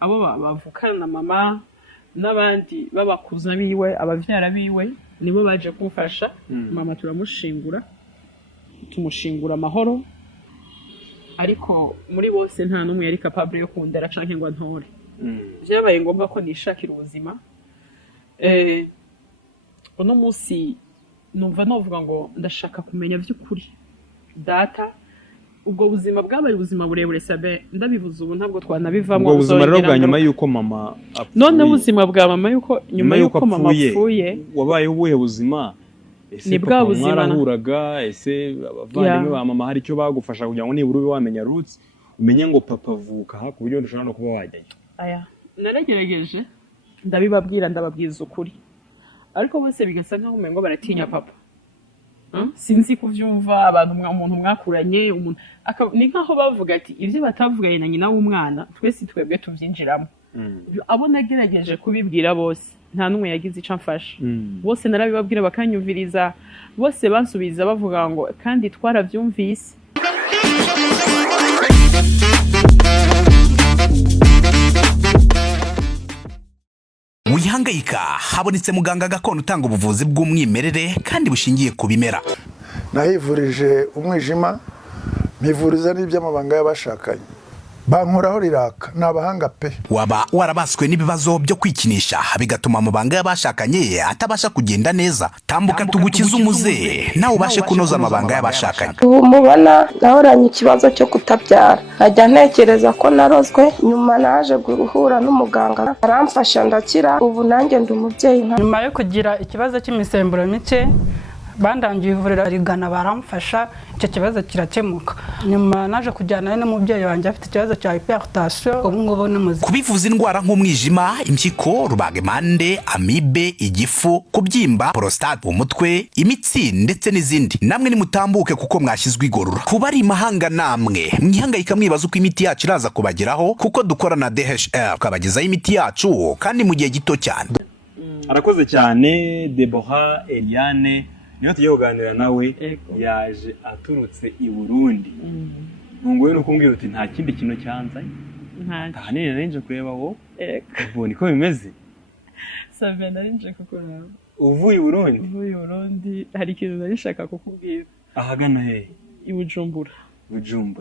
abo bavukana na mama n'abandi babakuza biwe abavyara biwe nibo baje kumfasha mama tumushingura amahoro ariko muri bose nta numwe yari capable yo kundera canke ngo ntore byabaye ngombwa ko nishakira ubuzima uno munsi numva novuga ngo ndashaka kumenya vy'ukuri data ubwo buzima bwabaye ubuzima burebure sabe ndabivuze ubu ntabwo twanabivamo ubwo buzima rero bwa nyuma yuko mama apfuye none ubuzima bwa mama yuko nyuma yuko mama apfuye wabaye ubuhe buzima ni bwa buzima narahuraga ese abavandimwe ba mama hari icyo bagufasha kugira ngo nibura ube wamenya roots umenye ngo papa avuka ku buryo dushobora no kuba wajyayo aya naragerageje ndababwiza ukuri ariko bose bigasa nkaho umengo baratinya papa sinzi kuvyumva abantu umuntu mwakuranye umuntu ni nkaho bavuga ati ivyo batavuganye na nyina w'umwana twese twebwe tuvyinjiramo abo nagerageje kubibwira bose nta numwe yagize ico amfasha bose narabibabwira bakanyumviriza bose bansubiza bavuga ngo kandi twaravyumvise wihangayika habonetse muganga gakondo utanga ubuvuzi bw'umwimerere kandi bushingiye ku bimera nahivurije umwijima mpivuriza n'iby'amabanga y'abashakanye bankuraho riraka nabahanga pe waba warabaswe n'ibibazo byo kwikinisha bigatuma amabanga y'abashakanye atabasha kugenda neza tambuka tugukiza umuze nawe ubashe kunoza amabanga y'abashakanye ubu mubona nahoranye ikibazo cyo kutabyara nkajya ntekereza ko narozwe nyuma naje guhura n'umuganga aramfasha ndakira ubu nanjye ndi umubyeyi nyuma yo kugira ikibazo cy'imisemburo mike bandangiye ivuriro rigana baramfasha icyo kibazo kirakemuka nyuma naje kujyana n'umubyeyi wanjye afite ikibazo cya hypertension ubu ngubu n'umuzi kubivuza indwara nk'umwijima impyiko rubagemande amibe igifu kubyimba prostate umutwe imitsi ndetse n'izindi namwe nimutambuke kuko mwashyizwe igorora kuba ari imahanga namwe mwihangayika mwibaza uko imiti yacu iraza kubageraho kuko dukora na DHL tukabagezaho imiti yacu kandi mu gihe gito cyane arakoze cyane Deborah Eliane niyo tugiye kuganira nawe yaje aturutse i Burundi ngo no kumbwira uti nta kindi kintu cyanzanye nta nene narinje kureba wo ubone ko bimeze sabe narinje kukureba uvuye i Burundi hari ikintu narishaka kukubwira ahagana he i Bujumbura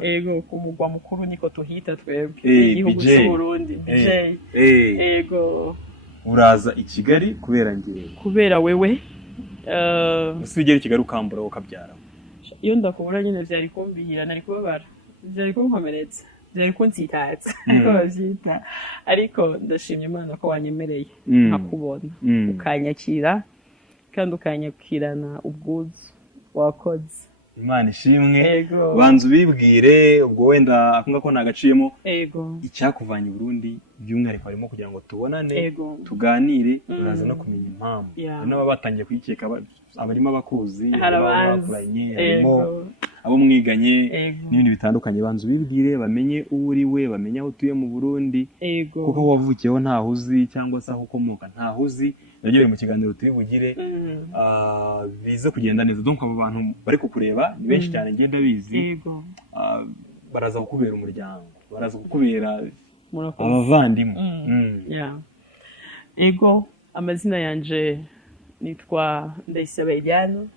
ego ku mugwa mukuru niko tuhita twebwe igihugu cy'u Burundi ego uraza i Kigali kubera wewe usibye Kigali ukambura ukabyara iyo ndakubura nyine byari kumbihira nari kubabara byari kunkomeretsa byari kunsitaza ko bavyita ariko ndashimye Imana ko wanyemereye nkakubona ukanyakira kandi ukanyakirana ubwuzu wakoze Imana ishimwe banzu bibwire ubwo wenda akunga ko nagaciyemo icyakuvanye Burundi by'umwihariko harimo kugira ngo tubonane tuganire uraza no kumenya impamvu n'aba batangiye kwikeka abarimo abakuzi abakuranye harimo abo mwiganye n'ibindi bitandukanye banzu bibwire bamenye uri we bamenye aho utuye mu Burundi kuko wavukiyeho ntaho uzi cyangwa se aho ukomoka ntaho uzi nagere mu kiganiro turi bugire bize kugenda neza donc abo bantu bari kukureba ni benshi cyane ngenda bizi baraza kukubera umuryango baraza kukubera abavandimwe ego amazina yanje nitwa Ndabasambye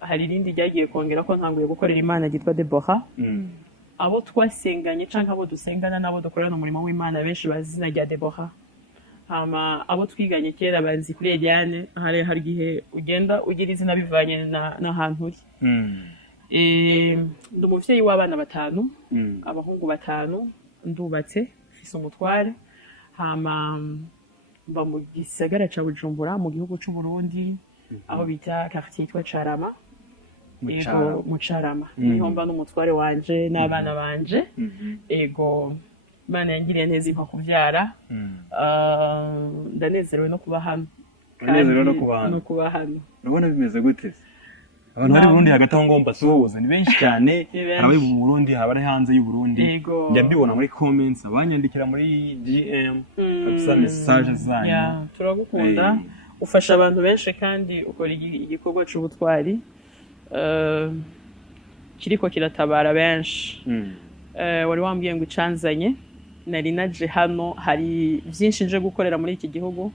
hari irindi ryagiye kongera ko ntanguye gukorera Imana yitwa Deborah abo twasenganye canka abo dusengana nabo dukorana umurimo w'Imana benshi bazina rya Deborah abo twiganye kera banzi kuri Eliane hari gihe ugenda ugira izina bivanye n'ahantu uri ndi umuvyeyi w'abana 5 abahungu 5 ndubatse mfise umutware mba mu gisagara ca Bujumbura mu gihugu cy'u Burundi aho bita quartier yitwa Carama mu Carama niho mba n'umutware wanje n'abana banje ego Imana yangiriye neza impa kubyara ndanezerewe no kuba hano no kuba hano urabona bimeze gute abantu bari Burundi hagati aho ngomba sohoza ni benshi cyane abari mu Burundi abari hanze y'u Burundi njya mbibona muri comments abanyandikira muri DM kabisa message zanyu turagukunda ufasha abantu benshi kandi ukora igikorwa cy'ubutwari kiriko kiratabara benshi wari wambwiye ngo icanzanye nari naje hano hari byinshi nje gukorera muri iki gihugu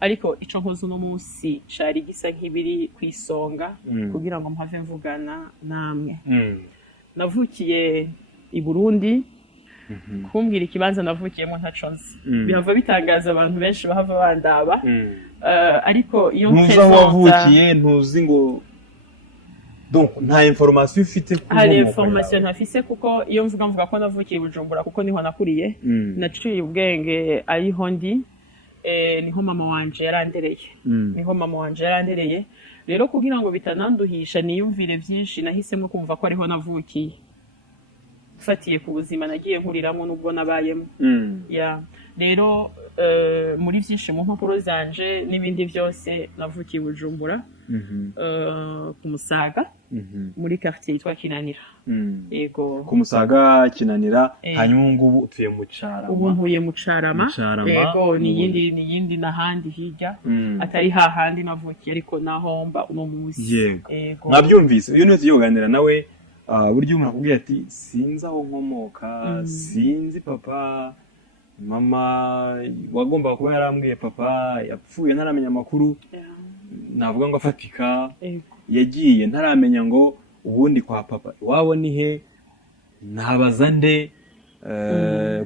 ariko ico nkoze uno munsi cari gisa nk'ibiri kwisonga kugira ngo mpave mvugana namwe navukiye i Burundi kumbwira ikibanza navukiyemo ntaco nzi bihava bitangaza abantu benshi bahava bandaba ariko iyo ntuzi aho wavukiye ntuzi ngo donc nta information ufite kuko hari information ntafise kuko iyo mvuga ko navukiye Bujumbura kuko niho nakuriye naciye ubwenge ariho ndi niho mama wanje yarandereye rero kugira ngo bitananduhisha niyumvire byinshi nahisemo kumva ko ariho navukiye fatiye ku buzima nagiye nkuriramo nubwo nabayemo rero muri byinshi mu mpapuro zanje n'ibindi byose navukiye Bujumbura ku Musaga muri quartier yitwa Kinanira yego ku Musaga Kinanira hanyuma ngubu utuye mu Carama ubu ntuye mu Carama yego niyindi nahandi hirya atari hahandi navukiye ariko nahomba uno munsi yego nabyumvise iyo ntuzi yoganira nawe buryo umuntu akubwiye ati sinzi aho nkomoka sinzi papa mama wagomba kuba yarambwiye papa yapfuye ntaramenya amakuru navuga ngo afatika yagiye ntaramenya ngo ubundi kwa papa iwabo ni he nabaza nde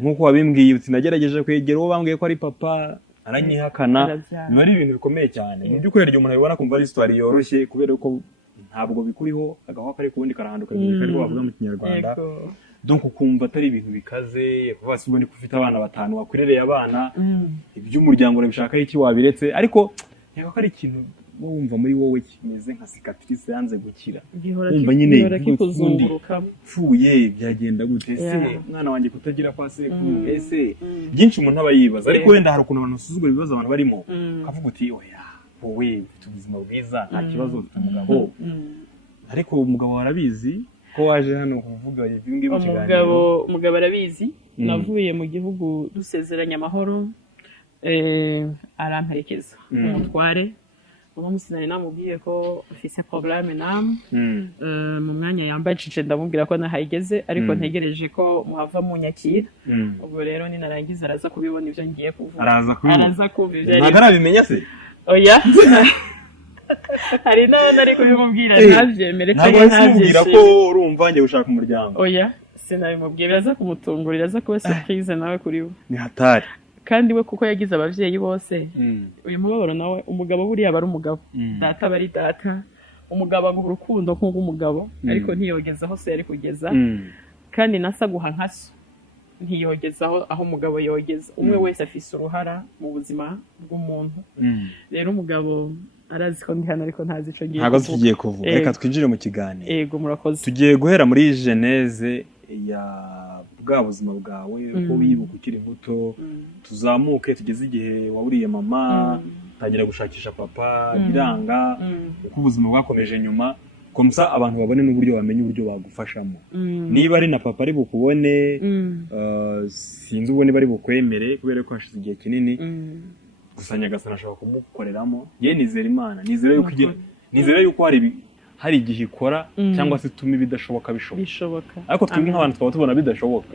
nk'uko wabimbwiye uti nagerageje kwegera uwo bambwiye ko ari papa aranyihakana biba ari ibintu bikomeye cyane mu by'ukuri igihe umuntu abibona kumva ari histoire yoroshye kubera ko ntabwo bikuriho agaho kari kubundi karahanduka ibintu kari bavuga mu Kinyarwanda donc ukumva atari ibintu bikaze kuva sibo ni kufite abana batanu wakurereye abana iby'umuryango urabishaka iki wabiretse ariko yako ari ikintu wumva muri wowe kimeze nka cicatrice yanze gukira umva nyine kikuzunguruka fuye byagenda gute se mwana wanjye kutagira kwa se ese byinshi umuntu aba yibaza ariko wenda hari ukuntu abantu susuzugura ibibazo abantu barimo kavuga uti oya wowe ufite ubuzima bwiza nta kibazo ufite umugabo ariko umugabo warabizi ko waje hano kuvuga ibingibi mu kiganiro umugabo arabizi navuye mu gihugu dusezeranya amahoro aramperekeza umutware uno musi nari namubwiye ko afise problème namwe mu mwanya yambajije ndamubwira ko nahageze ariko ntegereje ko muhava mu nyakira ubwo rero ninarangiza araza kubibona ivyo ngiye kuvuga araza kumva ivyo ntago arabimenya se oya hari nari kubimubwira ntavyemere ntabwo ntabwira ko urumva ngiye gushaka umuryango oya sinabimubwiye biraza kumutungurira aza kuba surprise nawe kuri we ni hatari kandi we kuko yagize abavyeyi bose uyu mubabaro nawe umugabo buriya bari umugabo data bari data umugabo ngo urukundo nk'umugabo ariko ntiyogezaho se yari kugeza kandi nasa guha nkaso ntiyogezaho aho umugabo yogeza umwe wese afise uruhara mu buzima bw'umuntu rero umugabo arazi ko ndi hano ariko ntazi ico ngiye ntago tugiye kuvuga reka twinjire mu kiganiro yego murakoze tugiye guhera muri geneze ya bwa buzima bwawe uko wibuka ukiri muto tuzamuke tugeze igihe waburiye mama tagira gushakisha papa biranga uko ubuzima bwakomeje nyuma komsa abantu babone n'uburyo bamenye uburyo bagufashamo niba ari na papa ari bukubone sinzi ubone bari bukwemere kubera ko hashize igihe kinini gusanya gasana ashaka kumukoreramo ye nizera Imana nizera yuko hari igihe ikora cyangwa se tuma ibidashoboka bishoboka ariko twebwe nk'abantu twaba tubona bidashoboka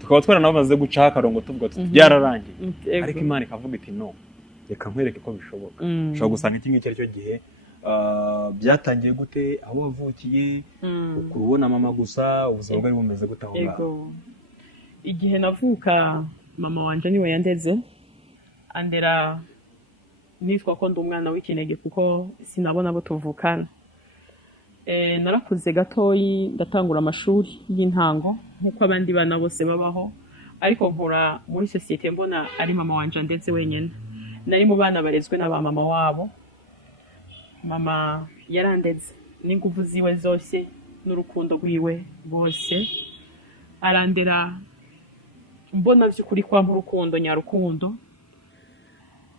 tukaba twaranabaze guca akarongo tuvuga tuti byararangiye ariko Imana ikavuga iti no reka nkwereke ko bishoboka ushobora gusanga iki ngiki aricyo gihe byatangiye gute aho wavukiye ukurubona mama gusa ubuzima bwari bumeze gute aho ngaho igihe navuka mama wanje niwe yandeze andera nitwa ko ndi umwana w'ikinege kuko sinabona abo tuvukana narakuze gatoyi ndatangura amashuri y'intango nkuko abandi bana bose babaho ariko nkura muri societe mbona ari mama wanje ndetse wenyene nari mu bana barezwe n'aba mama wabo mama yarandeze n'ingufu ziwe zose n'urukundo rwiwe bose arandera mbona by'ukuri kwa urukundo nyarukundo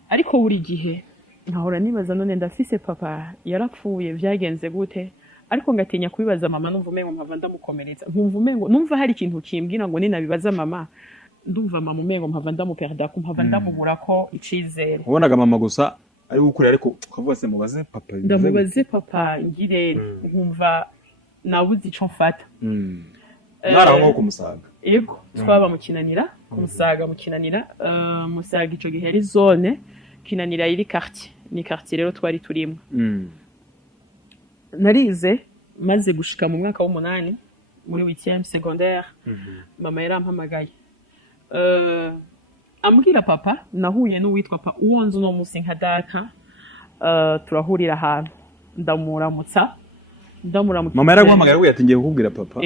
ariko buri gihe nkahora nibaza none ndafise papa yarapfuye byagenze gute ariko ngatinya kubibaza mama numva umengo mpava ndamukomeretsa nkumva umengo numva hari ikintu kimbwira ngo ninabibaza mama ndumva mama umengo mpava ndamuperda ko mpava ndamubura ko icizere ubonaga mama gusa ari gukuri ariko ukavuga se mubaze papa ndamubaze papa ngire nkumva nabuze ico mfata naraho nko kumusaga yego twaba mu Kinanira ku Musaga mu Kinanira. Musaga ico gihe ari zone, Kinanira iri quartier, ni quartier rero twari turimo. Narize maze gushika mu mwaka w'8 muri 8e secondaire. Mama yarampamagaye ambwira papa nahuye n'uwitwa papa uwonze no musi nka data. Turahurira ahantu ndamuramutsa. Mama yaraguhamagara we yatingiye kukubwira papa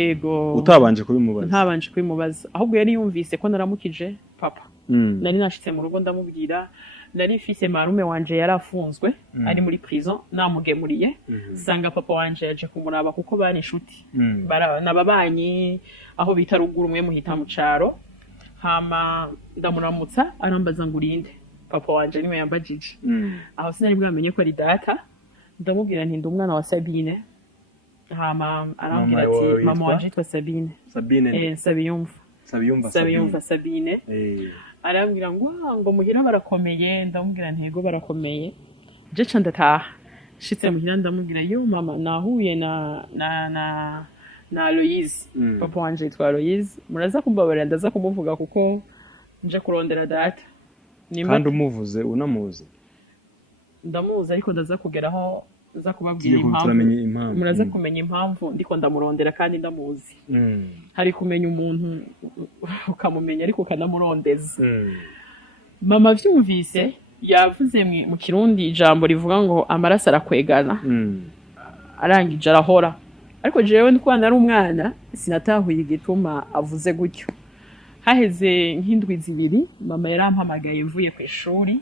utabanje kubimubaza. Ntabanje kubimubaza ahubwo yari yumvise ko naramukije papa. Nari nashitse mu rugo ndamubwira nari mfise marume wanje yarafunzwe ari muri prison namugemuriye sanga papa wanje yaje kumuraba kuko bari inshuti nababanyi aho bita ruguru mwe muhita mu caro. Hama ndamuramutsa arambaza ngurinde papa wanje niwe yambajije. Aho sinari bwamenye ko ari data. Ndamubwira nti ndumwana wa Sabine. Hama arambwira ati mama wanje yitwa Sabine. Sabiyumva Sabine. Arambwira ngo muhira barakomeye. Ndamubwira ntego barakomeye. Je ca ndataha shitse muhira ndamubwira yo mama nahuye na Aloise. Papa wanje yitwa Aloise. Muraza kumbabarira ndaza kumuvuga kuko nje kurondera data. Kandi umuvuze unamuzi. Ndamuzi ariko ndaza kugeraho za kubabwira impamvu. Muraza kumenya impamvu ndiko ndamurondera kandi ndamuzi. Hari kumenya umuntu ukamumenya ariko kanamurondeza. Mama vyumvise yavuze mu Kirundi ijambo rivuga ngo amaraso arakwegana. Arangije arahora. Ariko jewe ndiko nari umwana sinatahuye igituma avuze gutyo. Haheze nk'indwi zibiri mama yarampamagaye mvuye ku ishuri.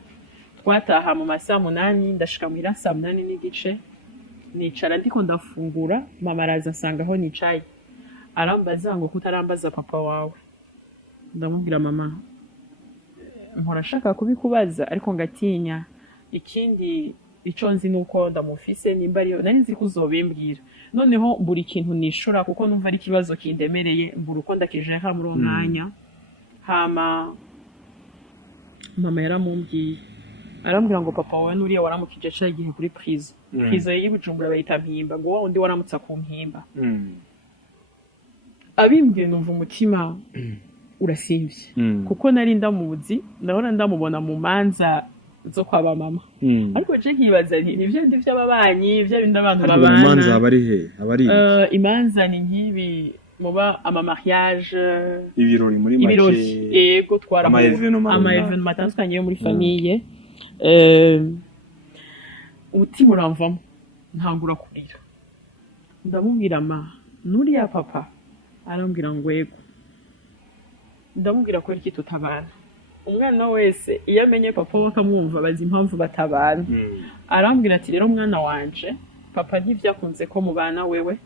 Twataha mu masaha 8 ndashika muhira saa 8 n'igice. Nicara ndiko ndafungura mama araza asanga aho nicaye. Arambaza ngo kutarambaza papa wawe. Ndamubwira mama murashaka kubikubaza ariko ngatinya. Ikindi ico nzi nuko ndamufise nimba ariyo nari nzi kuzobimbwira. Noneho buri kintu nishura kuko numva ari kibazo kindemereye mbura uko ndakije muri umwanya. Hama mama yaramumbwiye arambwira ngo papa wawe nuriya waramukije ca igihe kuri prison. Prison y'Ibujumbura bayita Mpimba ngo wa undi waramutsa ku Mpimba. Abimbwiye numva umutima urasimvye kuko nari ndamuzi nahora ndamubona mu manza zo kwaba mama. Ariko je nkibaza nti nivyo ndi vy'ababanyi vya bindi abantu babana. Imanza abari he abari imanza ni nkibi muba ama mariage ibirori muri make yego twara ama event matandukanye yo muri famille. Umutima uramvamo ntangura kurira. Ndamubwira ma nuriya papa. Arambwira ngo yego. Ndamubwira ko iki tutabana. Umwana wese iyo amenye papa wakamwumva bazi impamvu batabana. Arambwira ati rero mwana wanje papa ntivyakunze ko mubana wewe.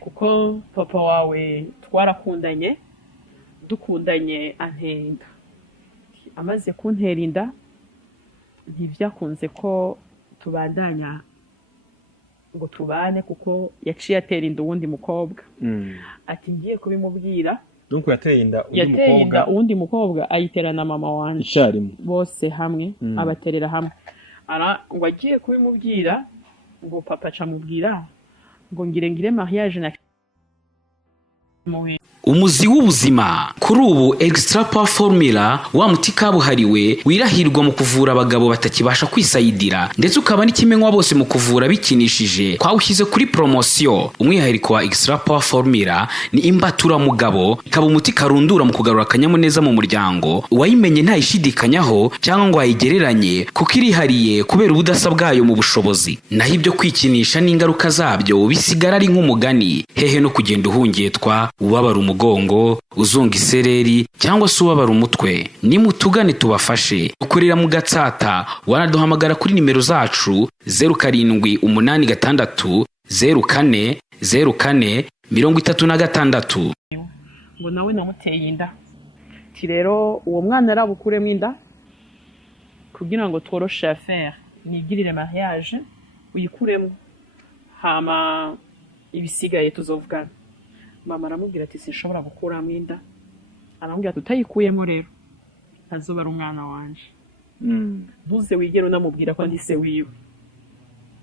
Kuko papa wawe twarakundanye dukundanye anterinda. Amaze kunterinda ntivyakunze ko tubandanya ngo tubane kuko yaciye aterinda uwundi mukobwa. Ati ngiye kubimubwira. Donc yaterinda uwundi mukobwa ayiterana mama wanje icyarimwe bose hamwe abaterera hamwe. Ngo agiye kubimubwira ngo papa camubwira ngo ngire mariage na umuzi w'ubuzima kuri ubu extra power formula wa muti kabuhariwe wirahirwa mu kuvura abagabo batakibasha kwisayidira ndetse ukaba n'ikimenywa bose mu kuvura bikinishije twawushyize kuri promotion. Umwihariko wa extra power formula ni imbatura mugabo ikaba umuti karundura mu kugarura akanyamuneza mu muryango wayimenye ntayishidikanyaho cyangwa ngo ayigereranye kuko irihariye kubera ubudasa bwayo mu bushobozi. Naho ibyo kwikinisha n'ingaruka zabyo bisigara ari nk'umugani hehe no kugenda uhungetwa ubabara umugongo uzunga isereri cyangwa se ubabara umutwe. Ni mutugane tubafashe ukorera mu Gatsata. Wanaduhamagara kuri nimero zacu 0786 04 04 36 ngo nawe namuteye inda. Ti rero uwo mwana arabukuremo inda kugira ngo tworoshe affaire nigirire mariage uyikuremo hama ibisigaye tuzovugana. Mama aramubwira ati sinshobora gukuramo inda. Aramubwira ati utayikuyemo rero azoba ari umwana wanje. Ntuze wigere unamubwira ko ndi se wiwe.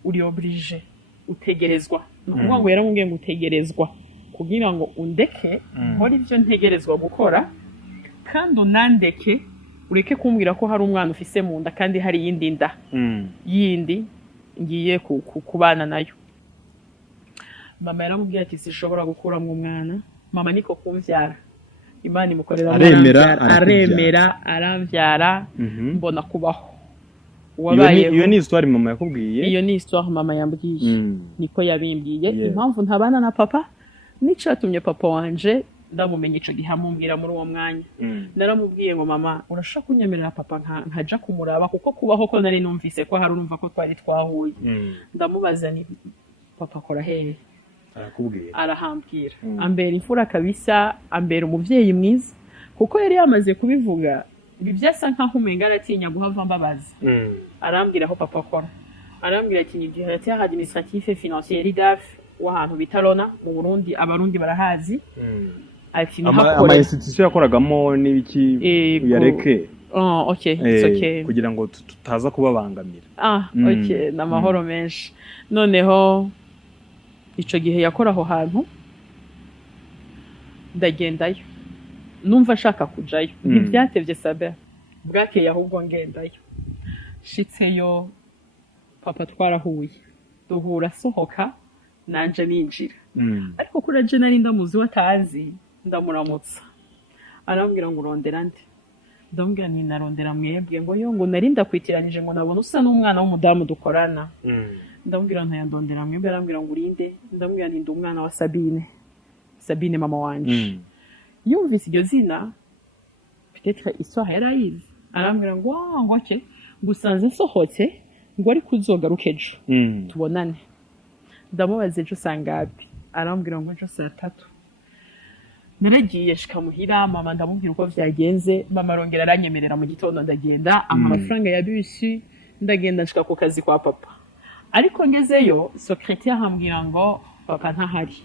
Uri oblige utegerezwa. Nukuvuga ngo yaramubwiye ngo utegerezwa kugira ngo undeke nkora ivyo ntegerezwa gukora kandi unandeke ureke kumbwira ko hari umwana ufise mu nda kandi hari yindi nda yindi ngiye kubana nayo. Mama yaramubwiye ati sishobora gukuramo umwana, mama niko kumvyara, Imana imukorera aremera aramvyara mbona kubaho. Iyo ni histoire mama yakubwiye? Iyo ni histoire mama yambwiye, niko yabimbwiye. Impamvu ntabana na papa nicatumye papa wanje ndamumenye ico gihe amumbwira muri uwo mwanya. Naramubwiye ngo mama urashaka kunyemerera papa nkaja kumuraba kuko kubaho ko nari numvise ko hari urumva ko twari twahuye. Ndamubaza ni papa akora hehe? Arakubwira? Arahambwira. Ambera imfura kabisa, ambera umuvyeyi mwiza kuko yari yamaze kubivuga bivyasa nkaho umenga aratinya guhava mbabaza. Arambwira aho papa akora, arambwira ati ni directeur administratif et financier l'IDAF w'ahantu bitarona mu Burundi. Abarundi barahazi. Ati ama institution yakoragamo n'ibiki yareke. Okay, it's okay. Kugira ngo tutaza kubabangamira. Okay, namahoro menshi. Noneho ico gihe yakora aho hantu ndagendayo, numva ashaka kujayo. Ntibyatevye sabe bwakeye ahubwo ngendayo. Shitseyo papa twarahuye, duhura sohoka nanje ninjira. Ariko kuri je nari ndamuzi watazi, ndamuramutsa. Arambwira ngo urondera nde? Ndambwira ni narondera mwebwe. Ngo yo ngo nari ndakwitiranije ngo nabona usa n'umwana w'umudamu dukorana. Ndambwira ntayandondera mwebwe. Arambwira ngo urinde? Ndambwira ni ndi umwana wa Sabine mama wanje. Yumvise iryo zina peut-être histoire yarayizi. Arambwira ngo okay gusanze sohotse ngo ari kuzogaruka ejo tubonane. Ndamubaza ejo sangapi? Arambwira ngo ejo saa 3. Naragiye shikamuhira mama ndamubwira uko vyagenze. Mama arongera aranyemerera mu gitondo ndagenda amafaranga ya bisi ndagenda nshika ku kazi kwa papa. Ariko ngezeyo secrétaire ambwira ngo papa ntahari.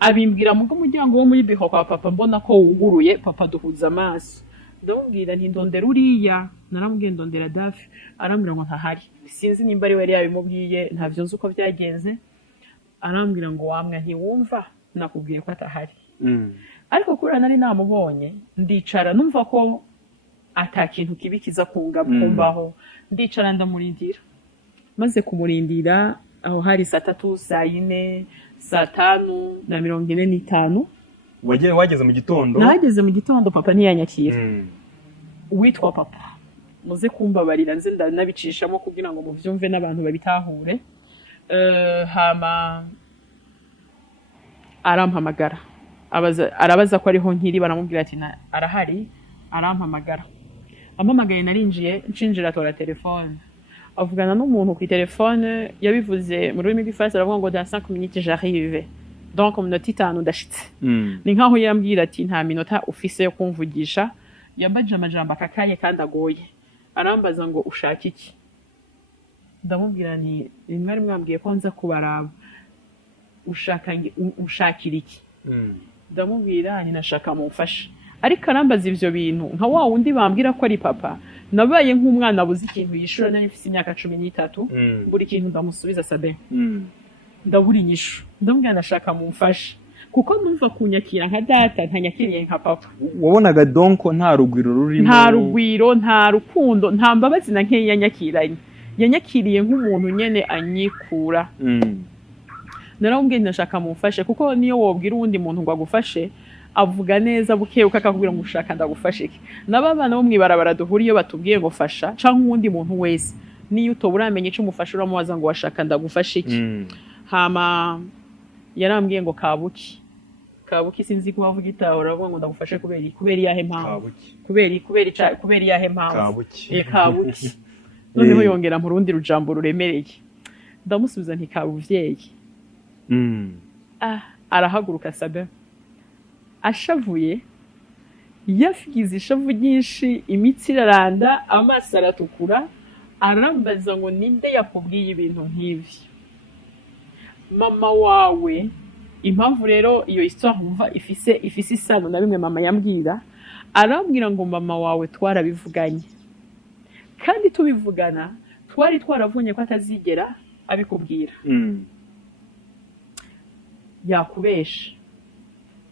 Abimbwira mu muryango wo muri biho kwa papa mbona ko wuguruye. Papa duhuza amaso, ndamubwira nti ndondera uriya. Naramubwiye ndondera Dafi. Arambwira ngo ntahari. Sinzi nimba ari we yabimubwiye, ntavyo nzi uko vyagenze. Arambwira ngo wamwe ntiwumva nakubwiye ko atahari. Ariko kuri nari namubonye ndicara numva ko atakintu kibikiza kumbaho. Ndicara ndamurindira, maze kumurindira aho hari saa 3 saa 4 saa 5:45. Wageze mu gitondo? Nageze mu gitondo papa ntiyanyakira. Witwa papa muze kumbabarira nze ndanabicishamo kugira ngo muvyumve n'abantu babitahure. Hama arampamagara, arabaza ko ariho nkiri. Baramubwira ati arahari. Arampamagara, ampamagaye narinjiye. Nshinjira atora telefone, avugana n'umuntu ku telefone. Yabivuze mu rurimi rw'ifaransa, aravuga ngo dans 5 minutes j'arrive. Donc mu minota 5 ndashitse. Ni nkaho yambwira ati nta minota ufise yo kumvugisha. Yambaje amajambo akakaye kandi agoye. Arambaza ngo ushaka iki? Ndamubwira nti rimwe mwambwiye ko nza kubaraba. Ushakira iki? Ndamubwira nti nashaka Munfashe. Ariko arambaza ivyo bintu nka wa wundi bambwira ko ari papa. Nabaye nk'umwana abuze ikintu yishura, nari mfise imyaka 13. Buri kintu ndamusubiza sabe. Ndabura inyishu. Ndamubwira nashaka Munfashe kuko numva kunyakira nka data ntanyakiriye nka papa. Wabonaga donko nta rugwiro rurimo? Nta rugwiro, nta rukundo, nta mbabazi na nkeya yanyakiranye. Yanyakiriye nk'umuntu nyene anyikura. Naramubwiye nashaka Munfashe kuko niyo wobwira uwundi muntu ngo agufashe avuga neza buke ukakakubwira ngo ushaka ndagufashe iki. Nababana bo mwibarabara duhuriye batubwiye ngo fasha canke uwundi muntu wese niyo utoburamenye ico umufasha uramubaza ngo washaka ndagufashe iki. Hama yarambwiye ngo kabuki sinzi ko bavuga itahora bavuga ngo ndagufashe kubera yahe mpamvu. Kubera yahe mpamvu. Kabuki. Noneho yongera mu rundi rujambo ruremereye. Ndamusubiza nti kabuvyeyi. Arahaguruka sabe ashavuye, yafigize ishavu ryinshi, imitsi iraranda, amaso aratukura. Arambaza ngo ninde yakubwiye ibintu nk'ibi? Mama wawe. Impamvu rero iyo histoire umva ifise isano na bimwe mama yambwira. Arambwira ngo mama wawe twarabivuganye, kandi tubivugana twari twaravunye ko atazigera abikubwira. Yakubesha.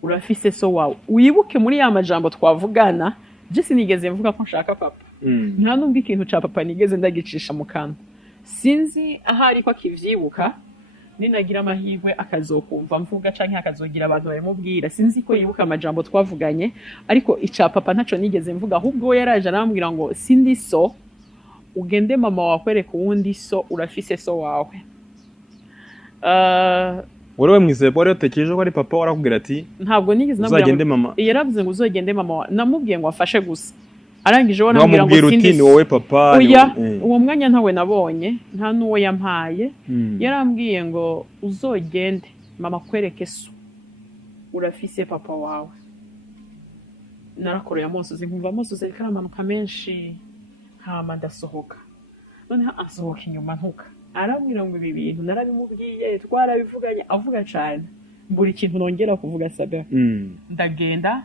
urafise so wawe. Wibuke muri ya majambo twavugana, je sinigeze mvuga ko nshaka papa. Nta nubwo ikintu ca papa nigeze ndagicisha mu kanwa. Sinzi ahari ko akivyibuka, ninagira amahirwe akazokumva mvuga canke akazogira abantu babimubwira. Sinzi ko yibuka amajambo twavuganye, ariko ica papa ntaco nigeze mvuga, ahubwo yaraje arambwira ngo sindi so, ugende mama wakwereka uwundi so, urafise so wawe. Wowe mwizeye ko utekereje ko ari papa warakubwira ati ntabwo nigeze uzagende mama. Yaravuze ngo uzogende mama, namubwiye ngo afashe gusa. Arangije we arambwira ngo sindi so. Wowe papa oya uwo mwanya ntawe nabonye, nta nuwo yampaye. Yarambwiye ngo uzogende mama kwereke so, urafise papa wawe. Narakoroye amosozi, nkumva amosozi karamanuka menshi, hama ndasohoka. None asohoka inyuma ntuka. Arambwira ngo ibi bintu narabimubwiye, twarabivuganye, avuga cyane. Buri kintu nongera kuvuga sabe. Ndagenda,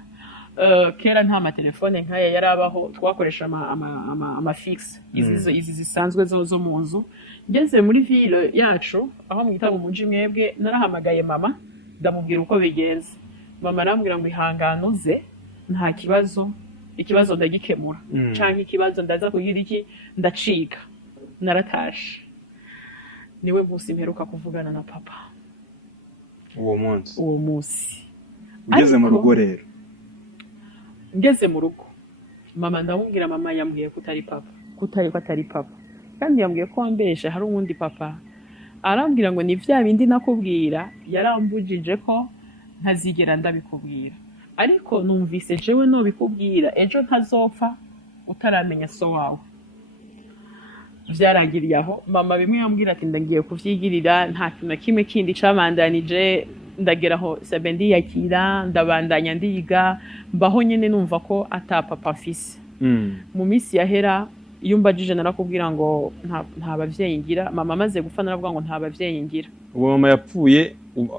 kera nta matelefone nkaya yarabaho, twakoresha ama fixe, izi zisanzwe zo mu nzu. Ngeze muri ville yacu, aho mu gitabo munji mwebwe, narahamagaye mama, ndamubwira uko bigenze. Mama arambwira ngo ihanganuze, nta ikibazo ndagikemura. Canke ikibazo ndaza kugira iki, ndacika. Naratashe. Niwe munsi mperuka kuvugana na papa. Uwo munsi. Ugeze mu rugo rero. Ngeze mu rugo. Mama ndamubwira, mama yambwiye ko atari papa. Kandi yambwiye ko ambesha hari uwundi papa. Arambwira ngo ni vya bindi nakubwira, yarambujije ko ntazigera ndabikubwira. Ariko numvise jewe no bikubwira, ejo ntazopfa utaramenya so wawe. Vyarangiriye aho. Mama bimwe yambwira ati ndagiye kuvyigirira, nta kintu kimwe kindi cabandanije, ndageraho sabendi yakira, ndabandanya ndiga, mbaho nyene numva ko ata papa mfise. Mu minsi yahera iyo mbajije narakubwira ngo nta bavyeyi ngira. Mama amaze gupfa naravuga ngo nta bavyeyi ngira. Uwo mama yapfuye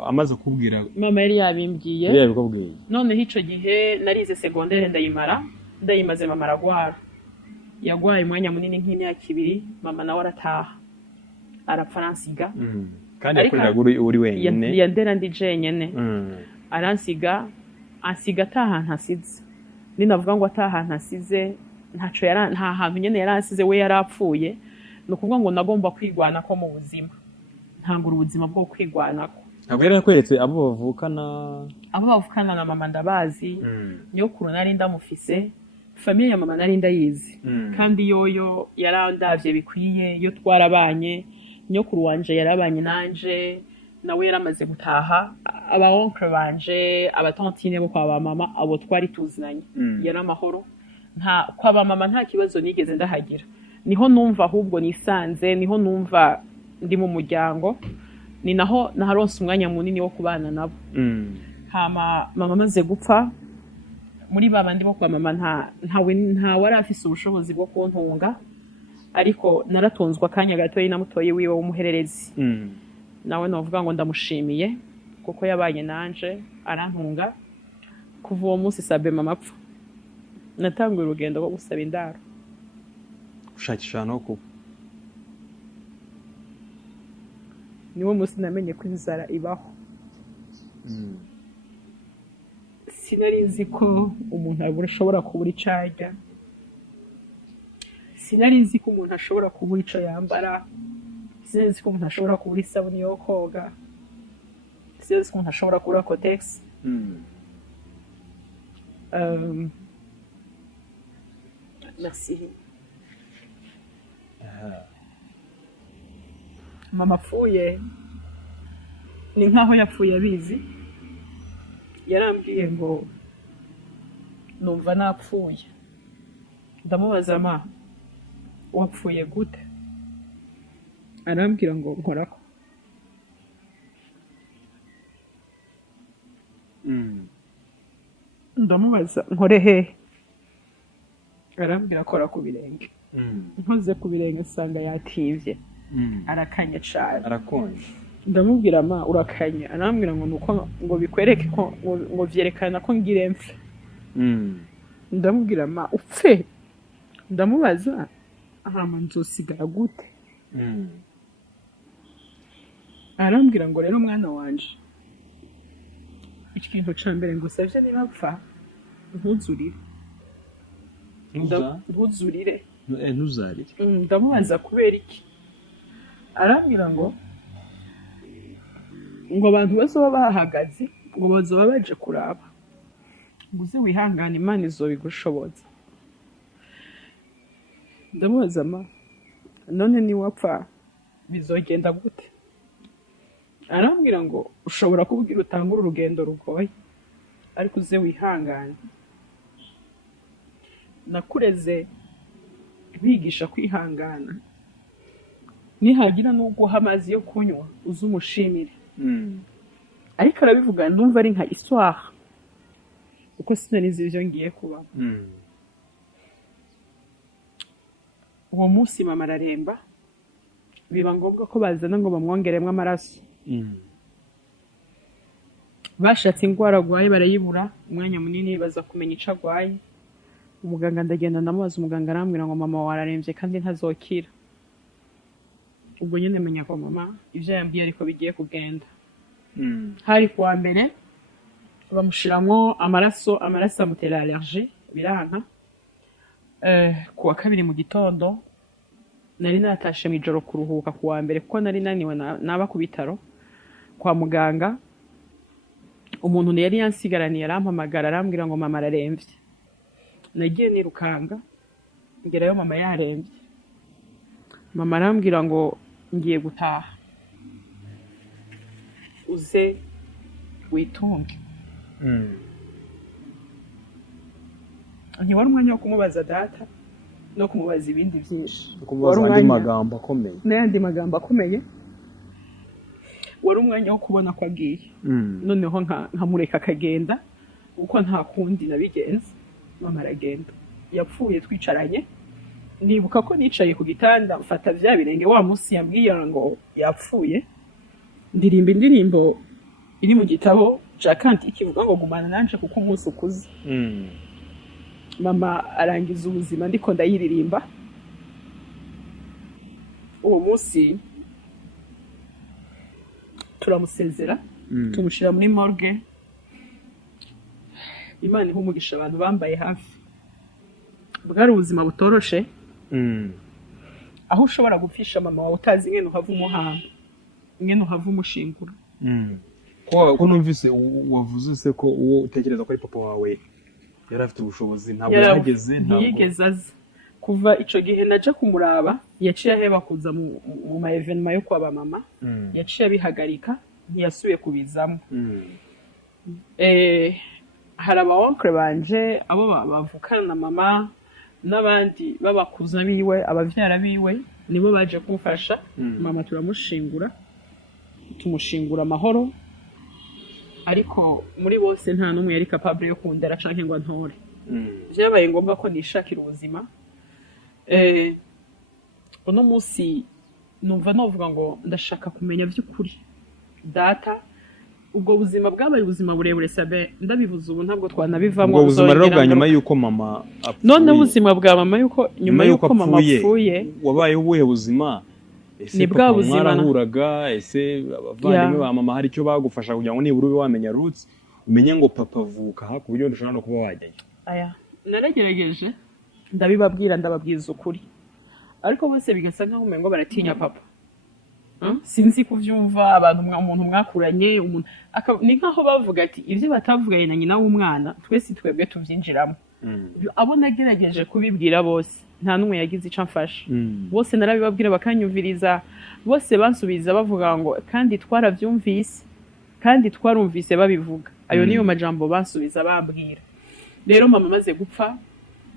amaze kubwira. Mama yari yabimbwiye. Yari yabikubwiye. None hico gihe narize secondaire ndayimaze mama aragwara. Yagwaye umwanya munini nk'imyaka 2, mama nawe arataha. Arapfa aransiga. Kandi yakorera uri wenyine. Yandera ndi jenyene. Aransiga, ansiga atahantu asize. Ninavuga ngo atahantu asize, nta hantu nyene yaransize, we yarapfuye. No kuvuga ngo nagomba kwigwana ko mu buzima. Ntangura ubuzima bwo kwigwanako. Ntabwo yari yakweretse abo bavukana na mama ndabazi. Nyokuru nari ndamufise. Famille ya mama nari ndayizi. Kandi yoyo yarandavye bikwiye, yo twarabanye. Nyokuru wanje yarabanye nanje, nawe yaramaze gutaha. Aba oncle banje, abatantine bo kwa mama, abo twari tuzinanye. Yari amahoro. Kwa mama nta kibazo nigeze ndahagira. Niho numva ahubwo nisanze, niho numva ndi mu muryango. Ni naho naharonse umwanya munini wo kubana nabo. Hama mama amaze gupfa, muri babandi bo kwa mama nta wari afise ubushobozi bwo kuntunga, ariko naratonzwa akanya gatoyi na mutoyi wiwe w'umuhererezi. Nawe novuga ngo ndamushimiye kuko yabanye nanje arantunga. Kuva uwo munsi sabe mama apfa, natanguye urugendo rwo gusaba indaro, gushakisha no kuba. Niwo munsi namenye ko inzara ibaho. Sinari nzi ko umuntu ashobora kubura ico arya. Sinari nzi ko umuntu ashobora kubura ico yambara. Sinari nzi ko umuntu ashobora kubura isabuni yo koga. Sinari nzi ko umuntu ashobora kubura kotex. Merci. Mama apfuye ni nkaho yapfuye abizi. Yarambwiye ngo numva napfuye. Ndamubaza ma wapfuye gute? Arambwira ngo nkorako. Ndamubaza nkore he? Arambwira akora ku birenge. Nkoze ku birenge sanga yativye. Arakanye cyane. Arakonje. Ndamubwira ma urakanye. Arambwira ngo nuko ngo bikwereke ko ngo vyerekana ko ngire mfe. Ndamubwira ma upfe. Ndamubaza ahama nzosigara gute? Arambwira ngo rero mwana wanje ikintu ca mbere ngusavye niba gupfa ntuzurire ntuzurire ntuzarire. ndamubaza kubera iki, arambwira ngo abantu bazoba bahagaze ngo bazoba baje kuraba, ngo uze wihangane Imana izobigushoboza. ndamubaza none niwapfa bizogenda gute? arambwira ngo ushobora kubwira utangura urugendo rugoye ariko uze wihangane. nakureze bigisha kwihangana, nihagira n'uguha amazi yo kunywa uze umushimire. ariko arabivuga ndumva ari nka histoire kuko sinanizi ibyo ngiye kuba. uwo munsi mama araremba, biba ngombwa ko bazana ngo bamwongeremo amaraso. bashatse indwara arwaye barayibura, umwanya munini baza kumenya icyo arwaye. umuganga ndagenda ndamubaza, umuganga arambwira ngo mama wararembye kandi ntazokira. ubwo nyine menya ko mama ibyo yambwiye ariko bigiye kugenda. hari kuwa mbere bamushiramo amaraso amutera allergie biranka. kuwa kabiri mu gitondo nari natashe mu ijoro kuruhuka kuwa mbere kuko nari naniwe naba ku bitaro kwa muganga. umuntu yari yansigaraniye arampamagara arambwira ngo mama ararembye. nagiye nirukanga ngerayo mama yarembye. mama arambwira ngo ngiye gutaha uze witunge. ntiwari umwanya wo kumubaza data no kumubaza ibindi byinshi, kumubaza andi magambo akomeye n'ayandi magambo akomeye. wari umwanya wo kubona ko agiye. noneho nkamureka akagenda kuko nta kundi nabigenza. mama aragenda, yapfuye twicaranye. nibuka ko nicaye ku gitanda mfata bya birenge wa munsi yambwiye ngo yapfuye, ndirimba indirimbo iri mu gitabo cya Kantiki kivuga ngo gumana nanje kuko umunsi ukuze. mama arangiza ubuzima ndiko ndayiririmba. uwo munsi turamusezera, tumushyira muri morgue. Imana iha umugisha abantu bambaye hafi. bwari ubuzima butoroshe, aho ushobora gupfisha mama wawe utazi ingene uhava umuhanga, ingene uhava umushingura. ko numvise wavuze se ko uwo utekereza ko ari papa wawe yari afite ubushobozi, ntabwo yahageze. ntiyigeze aza. kuva ico gihe naje kumuraba yaciye aheba kuza mu ma evenement yo kwa mama. yaciye abihagarika, ntiyasubiye kubizamo. hari abawonkre banje abo bavukana na mama n'abandi babakuza biwe, abavyara biwe nibo baje kumfasha. mama turamushingura, tumushingura amahoro. ariko muri bose nta n'umwe yari capable yo kundera canke ngo ntore. byabaye ngombwa ko nishakira ubuzima. uno munsi numva novuga ngo ndashaka kumenya by'ukuri data. ubwo buzima bwabaye ubuzima burebure sabe, ndabivuze ubu ntabwo twanabivamo. ubwo buzima rero bwa nyuma yuko mama apfuye, none ubuzima bwa mama yuko nyuma yuko mama apfuye wabaye ubuhe buzima? ni bwa buzima narahuraga. ese abavandimwe ba mama hari icyo bagufasha kugira ngo nibura ube wamenya roots, umenye ngo papa avuka ku buryo dushobora no kuba wajyayo? naragerageje ndabibabwira, ndababwiza ukuri, ariko bose bigasa nkaho umengo baratinya papa. sinzi kuvyumva abantu umuntu mwakuranye ni nkaho bavuga ati ibyo batavuganye na nyina w'umwana twese twebwe tuvyinjiramo. abo nagerageje kubibwira bose nta numwe yagize ico amfasha. bose narabibabwira bakanyumviriza, bose bansubiza bavuga ngo kandi twaravyumvise kandi twarumvise babivuga. ayo niyo majambo bansubiza babwira. rero mama maze gupfa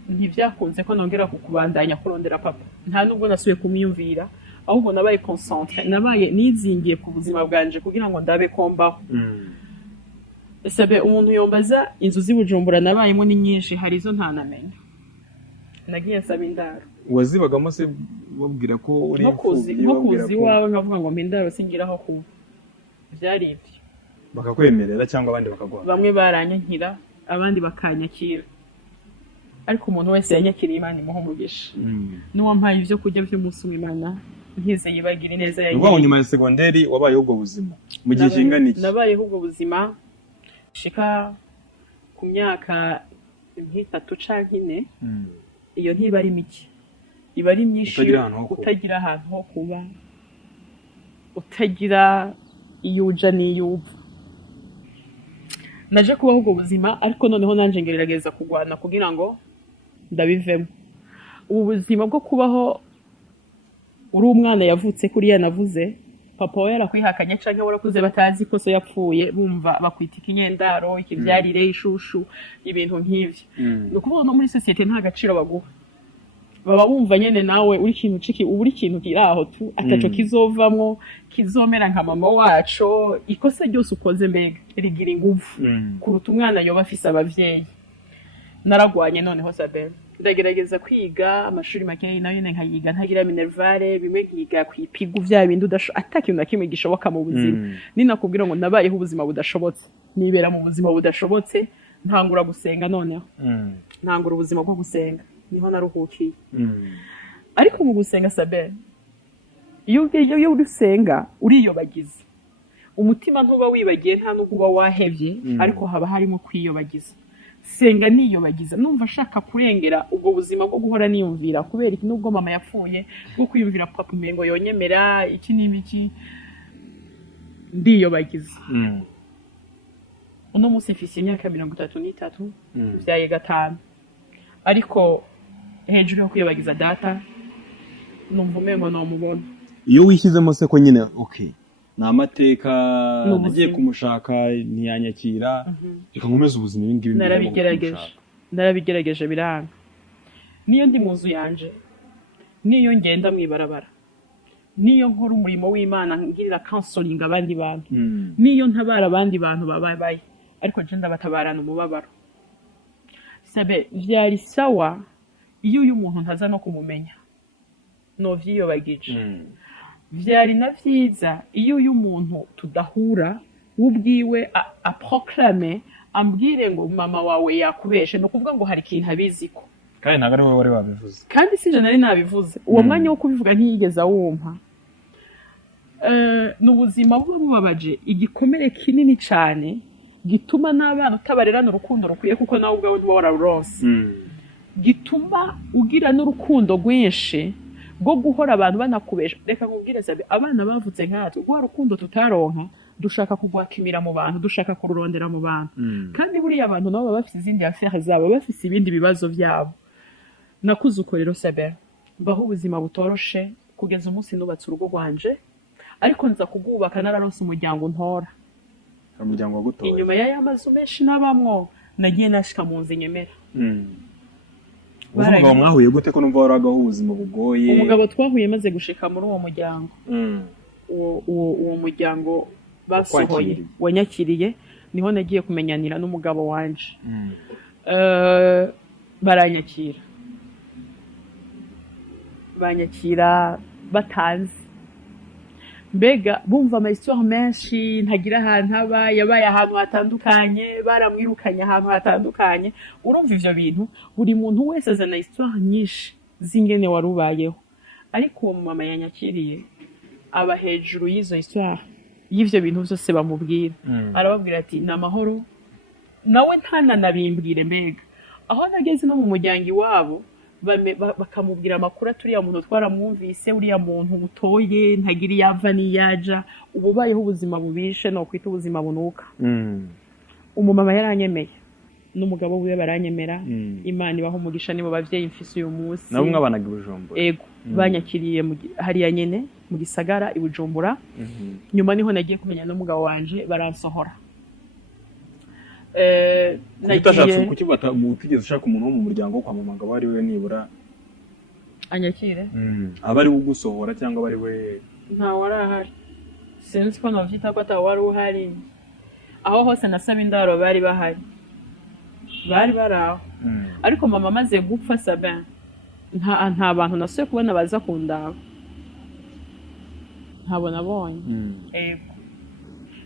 ntivyakunze ko nongera kukubandanya kurondera papa, nta nubwo nasubiye kumyumvira, ahubwo nabaye concentre, nabaye nizingiye ku buzima bwanje kugira ngo ndabe kombaho. sabe umuntu yombaza inzu z'Ibujumbura nabayemo ni nyinshi, hari izo ntanamenya. nagiye nsaba indaro. wazibagamo se babwira ko uri imfubyi? nko kuzi wawe nkavuga ngo mpindaro singiraho kuba. byari ibyo bakakwemerera cyangwa abandi bakaguha? bamwe baranyankira abandi bakanyakira, ariko umuntu wese yanyakiriye Imana imuha umugisha. n'uwampaye ibyo kurya by'umunsi w'Imana nkize yibagire neza yagiye. ubwo nyuma ya segonderi wabayeho ubwo buzima mu gihe kingana iki? nabayeho ubwo buzima shika ku myaka nk'itatu canke ine iyo ntiba ari mike iba ari myinshi utagira ahantu ho kuba utagira iyo uja n'iyo upfa naje kubaho ubwo buzima ariko noneho nanje ngerageza kugwana kugira ngo ndabivemo ubu buzima bwo kubaho uri umwana yavutse kuriya navuze papa we yarakwihakanye canke warakuze batazi ko so yapfuye bumva bakwita ikinyendaro ikivyarire ishushu ibintu nk'ivyo no kuvuga no muri societe nta gaciro baguha baba bumva nyene nawe uri kintu ciki uri kintu kiraho tu ataco kizovamwo kizomera nka mama wacu ikosa ryose ukoze mbega rigira ingufu kuruta umwana yoba afise abavyeyi naragwanye noneho Sabel ndagerageza kwiga amashuri make nayo nkayiga ntagira minervare bimwe nkiga kwipigu vya bintu atakintu nakimwe gishoboka mu buzima ninakubwira ngo nabayeho ubuzima budashobotse nibera mu buzima budashobotse ntangura gusenga noneho ntangura ubuzima bwo gusenga niho naruhukiye ariko mu gusenga Sabel iyo urusenga uriyobagiza umutima ntuba wibagiye nta nubwo uba wahevye ariko haba harimo kwiyobagiza senga niyobagiza numva shaka kurengera ubwo buzima bwo guhora niyumvira kubera iki nubwo mama yapfuye bwo kwiyumvira papa umengo yonyemera iki n'ibiki ndiyobagiza uno munsi mfise imyaka 33 vyaye gatanu ariko hejuru yo kwiyobagiza data numva umengo nomubona iyo wishyizemo se ko nyine okay na amateka nagiye kumushaka ntiyanyakira reka nkomeze ubuzima ibingibi narabigerageje biranga niyo ndi muzu yanje niyo ngenda mwibarabara niyo nkora umurimo w'Imana ngirira counseling abandi bantu niyo ntabara abandi bantu babaye ariko je ndabatabarana umubabaro sabe vyari sawa iyo uyu muntu ntaza no kumumenya no vyiyobagije vyari na vyiza iyo uyu muntu tudahura ubwiwe aproklame ambwire ngo mama wawe yakubeshe no kuvuga ngo hari ikintu abiziko kandi ntago ari wowe wari wabivuze kandi sije nari nabivuze uwo mwanya wo kubivuga ntiyigeze awumpa n'ubuzima bubabaje igikomere kinini cyane gituma n'abana utabarerana urukundo rukwiye kuko nawe ubwawe uba wararuronse gituma ugira n'urukundo rwinshi bwo guhora abantu banakubesha reka nkubwire sabe abana bavutse nkatwe gwa rukundo tutaronka dushaka kugwakimira mu bantu dushaka kururondera mu bantu kandi buriya abantu nabo bafite izindi affaires zabo bafite ibindi bibazo byabo nakuze uko rero sabe baho ubuzima butoroshe kugeza umunsi nubatse urugo rwanje ariko nza kugubaka nararonse umuryango ntora umuryango wagutoye inyuma y'amazu menshi nabamwo nagiye nashika mu nzi nyemera umugabo mwahuye gute ko numva waragaho ubuzima bugoye umugabo twahuye maze gushika muri uwo muryango uwo muryango basohoye wanyakiriye niho nagiye kumenyanira n'umugabo wanje banyakira batanze mbega bumva ama histoire menshi ntagira ahantu haba yabaye ahantu hatandukanye baramwirukanye ahantu hatandukanye urumva ivyo bintu buri muntu wese azana histoire nyinshi zingene warubayeho ariko uwo mama yanyakiriye aba hejuru y'izo histoire y'ivyo bintu byose bamubwira arababwira ati namahoro nawe ntananabimbwire mbega aho nageze no mu muryango iwabo bakamubwira amakuru aturiya muntu twaramwumvise uriya muntu utoye ntagira iyava n'iyaja ububayeho ubuzima bubishe no kwita ubuzima bunuka umumama yaranyemeye n'umugabo wiwe baranyemera Imana ibaho umugisha nibo bavyeyi mfise uyu munsi nabo mwabanaga Bujumbura ego banyakiriye hariya nyene mu gisagara i Bujumbura nyuma niho nagiye kumenya n'umugabo wanje baransohora nagiye kukibata mutigeze ushaka umuntu wo mu muryango kwa mama ngo bari we nibura anyakire abari ugusohora cyangwa bari we nta warahari sinzi ko navyita ko atawari uhari aho hose nasaba indaro bari bahari bari baraho ariko mama maze gupfa Sabin nta bantu nasuye kubona baza kundaba ntabona bonye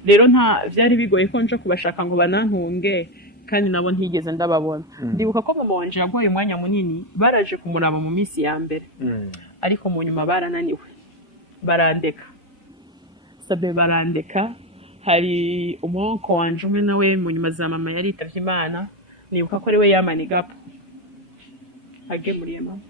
rero nta vyari bigoye ko nje kubashaka ngo banantunge kandi nabo ntigeze ndababona ndibuka ko mama wanje yagoye umwanya munini baraje kumuraba mu minsi ya mbere ariko mu nyuma barananiwe barandeka Sabe barandeka hari umuhonko wanje umwe nawe mu nyuma za mama yaritavye Imana nibuka ko ari we yamani gapa agemuriye mama.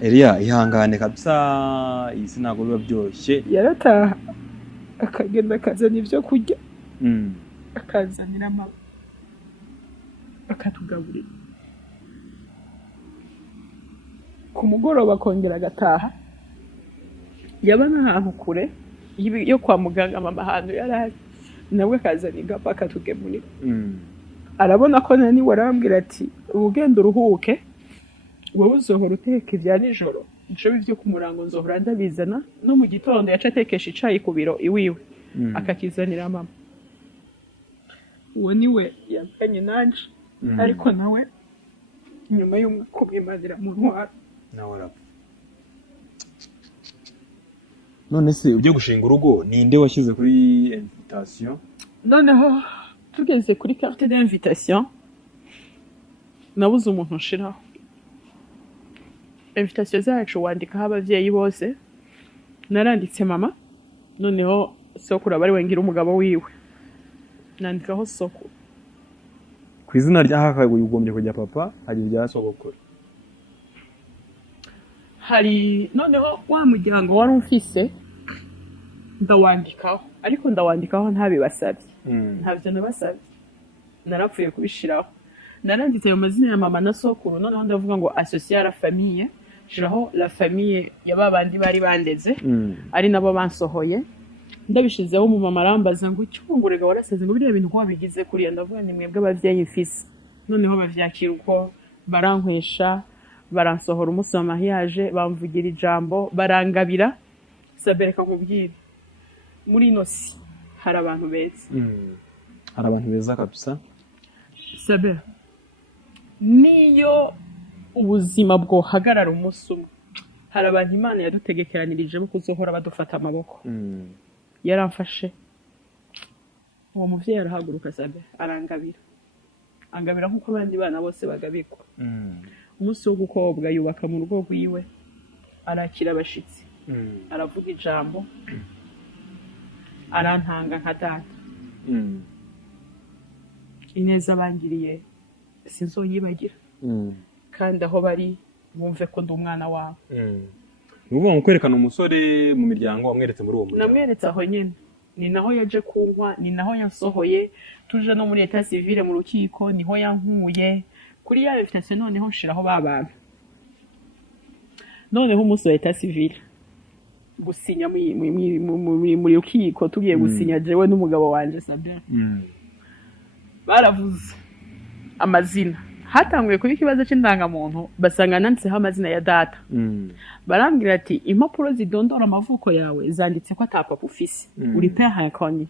Elia ihangane kabisa isi ntago biba byoroshye. Yarataha akagenda akazana ibyo kurya akazanira mama akatugaburira ku mugoroba akongera agataha yaba n'ahantu kure yo kwa muganga mama ahantu yari nawe akazana igapa akatugemurira. Arabona ko nani warambwira ati urugendo uruhuke wowe uzohora uteka ibya nijoro inshobe byo ku murango nzohora ndabizana no mu gitondo yaca atekesha icayi ku biro iwiwe akakizanira mama. Uwo niwe yabanye nanje ariko nawe nyuma y'umwaka umwimanira mu ntwara nawe arapfa. None se ujye gushinga urugo ninde washyize kuri invitation? Noneho tugeze kuri carte d'invitation nabuze umuntu nshiraho. Invitation zacu wandikaho abavyeyi bose naranditse mama noneho sokuru abari wengira umugabo wiwe nandikaho sokuru ku izina rya hakaguye ugombye kujya papa hari rya sogokuru. Hari noneho wa muryango wari ufise ndawandikaho ariko ndawandikaho ntabibasabye ntavyo nabasabye narapfuye kubishiraho. Naranditse ayo mazina ya mama na sokuru noneho ndavuga ngo associer la famille shiraho la famille yababandi bari bandeze ari nabo bansohoye ndabishizeho mu mama arambaza ngo cyungurega waraseze ngo biriya bintu ko wabigize kuriya ndavuga ni mwebwe abavyeyi mfise. Noneho bavyakira uko barankwesha baransohora umunsi wa mariage bamvugira ijambo barangabira sabereka nkubwire muri ino si hari abantu beza hari abantu beza kabisa sabe niyo ubuzima bwo hagarara umunsi umwe hari abantu Imana yadutegekeranirije bo kuzohora badufata amaboko. Yaramfashe uwo muvyeyi arahaguruka sabe arangabira nkuko abandi bana bose bagabikwa. Umunsi wo gukobwa yubaka mu rugo rwiwe arakira abashitsi aravuga ijambo arantanga nka data. Ineza bangiriye sinzoyibagira kandi aho bari bumve ko ndi umwana wawe. Nuvuga ngo kwerekana umusore mu miryango wamweretse muri uwo muryango? Namweretse aho nyene ni naho yaje kunkwa ni naho yasohoye tuje no muri etat civile mu rukiko niho yankuye kuri ya invitation noneho nshiraho babana. Noneho umunsi wa etat civile gusinya muri rukiko tugiye gusinya jewe n'umugabo wanje Sabin baravuze amazina hatanguye kuri kibazo cy'indangamuntu basanga nanditseho amazina ya data. Barambwira ati impapuro zidondora amavuko yawe zanditse ko atapapa ufise uri père inconnu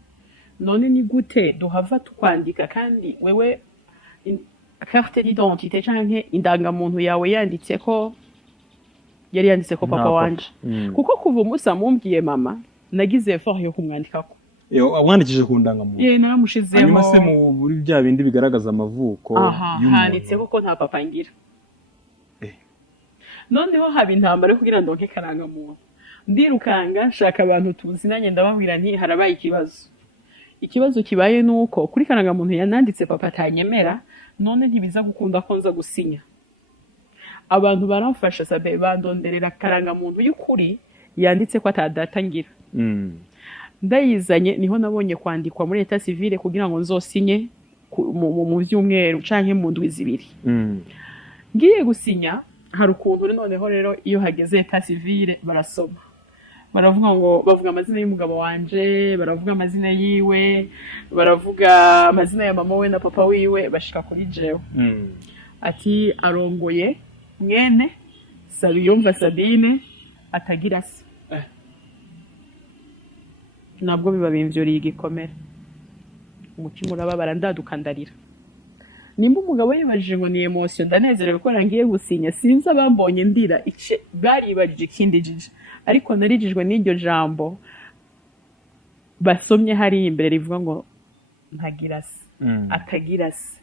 none ni gute duhava tukwandika kandi wewe carte d'identité canke indangamuntu yawe yanditse ko yari yanditse ko papa wanje kuko kuva umusa mumbwiye mama nagize effort yo kumwandikako. Wandikije ku ndangamuntu? Naramushizeho. Hanyuma se mu buri bya bindi bigaragaza amavuko handitse ko nta papa ngira. Noneho haba intambara yo kugira ndonke karangamuntu ndirukanga nshaka abantu tuzinanye ndababwira nti harabaye ikibazo kibaye nuko kuri karangamuntu yananditse papa atanyemera none ntibiza gukunda ko nza gusinya. Abantu baramfasha sabe bandonderera karangamuntu y'ukuri yanditse ko atadata ngira. Ndayizanye niho nabonye kwandikwa muri etat civile kugira ngo nzosinye mu byumweru canke mu ndwi zibiri. Ngiye gusinya hari ukuntu noneho rero iyo hageze etat civile barasoma baravuga ngo bavuga amazina y'umugabo wanje baravuga amazina yiwe baravuga amazina ya mama we na papa wiwe bashika kuri jewe ati arongoye mwene Sabiyumva Sabine atagira se. Nabwo biba bimvyoriye igikomere umutima urababara ndadukandarira. Nimba umugabo yibajije ngo ni emotion ndanezerewe ko rangiye gusinya sinzi abambonye ndira ice baribajije ikindi jije ariko narijijwe n'iryo jambo basomye hari imbere rivuga ngo ntagira se atagira se.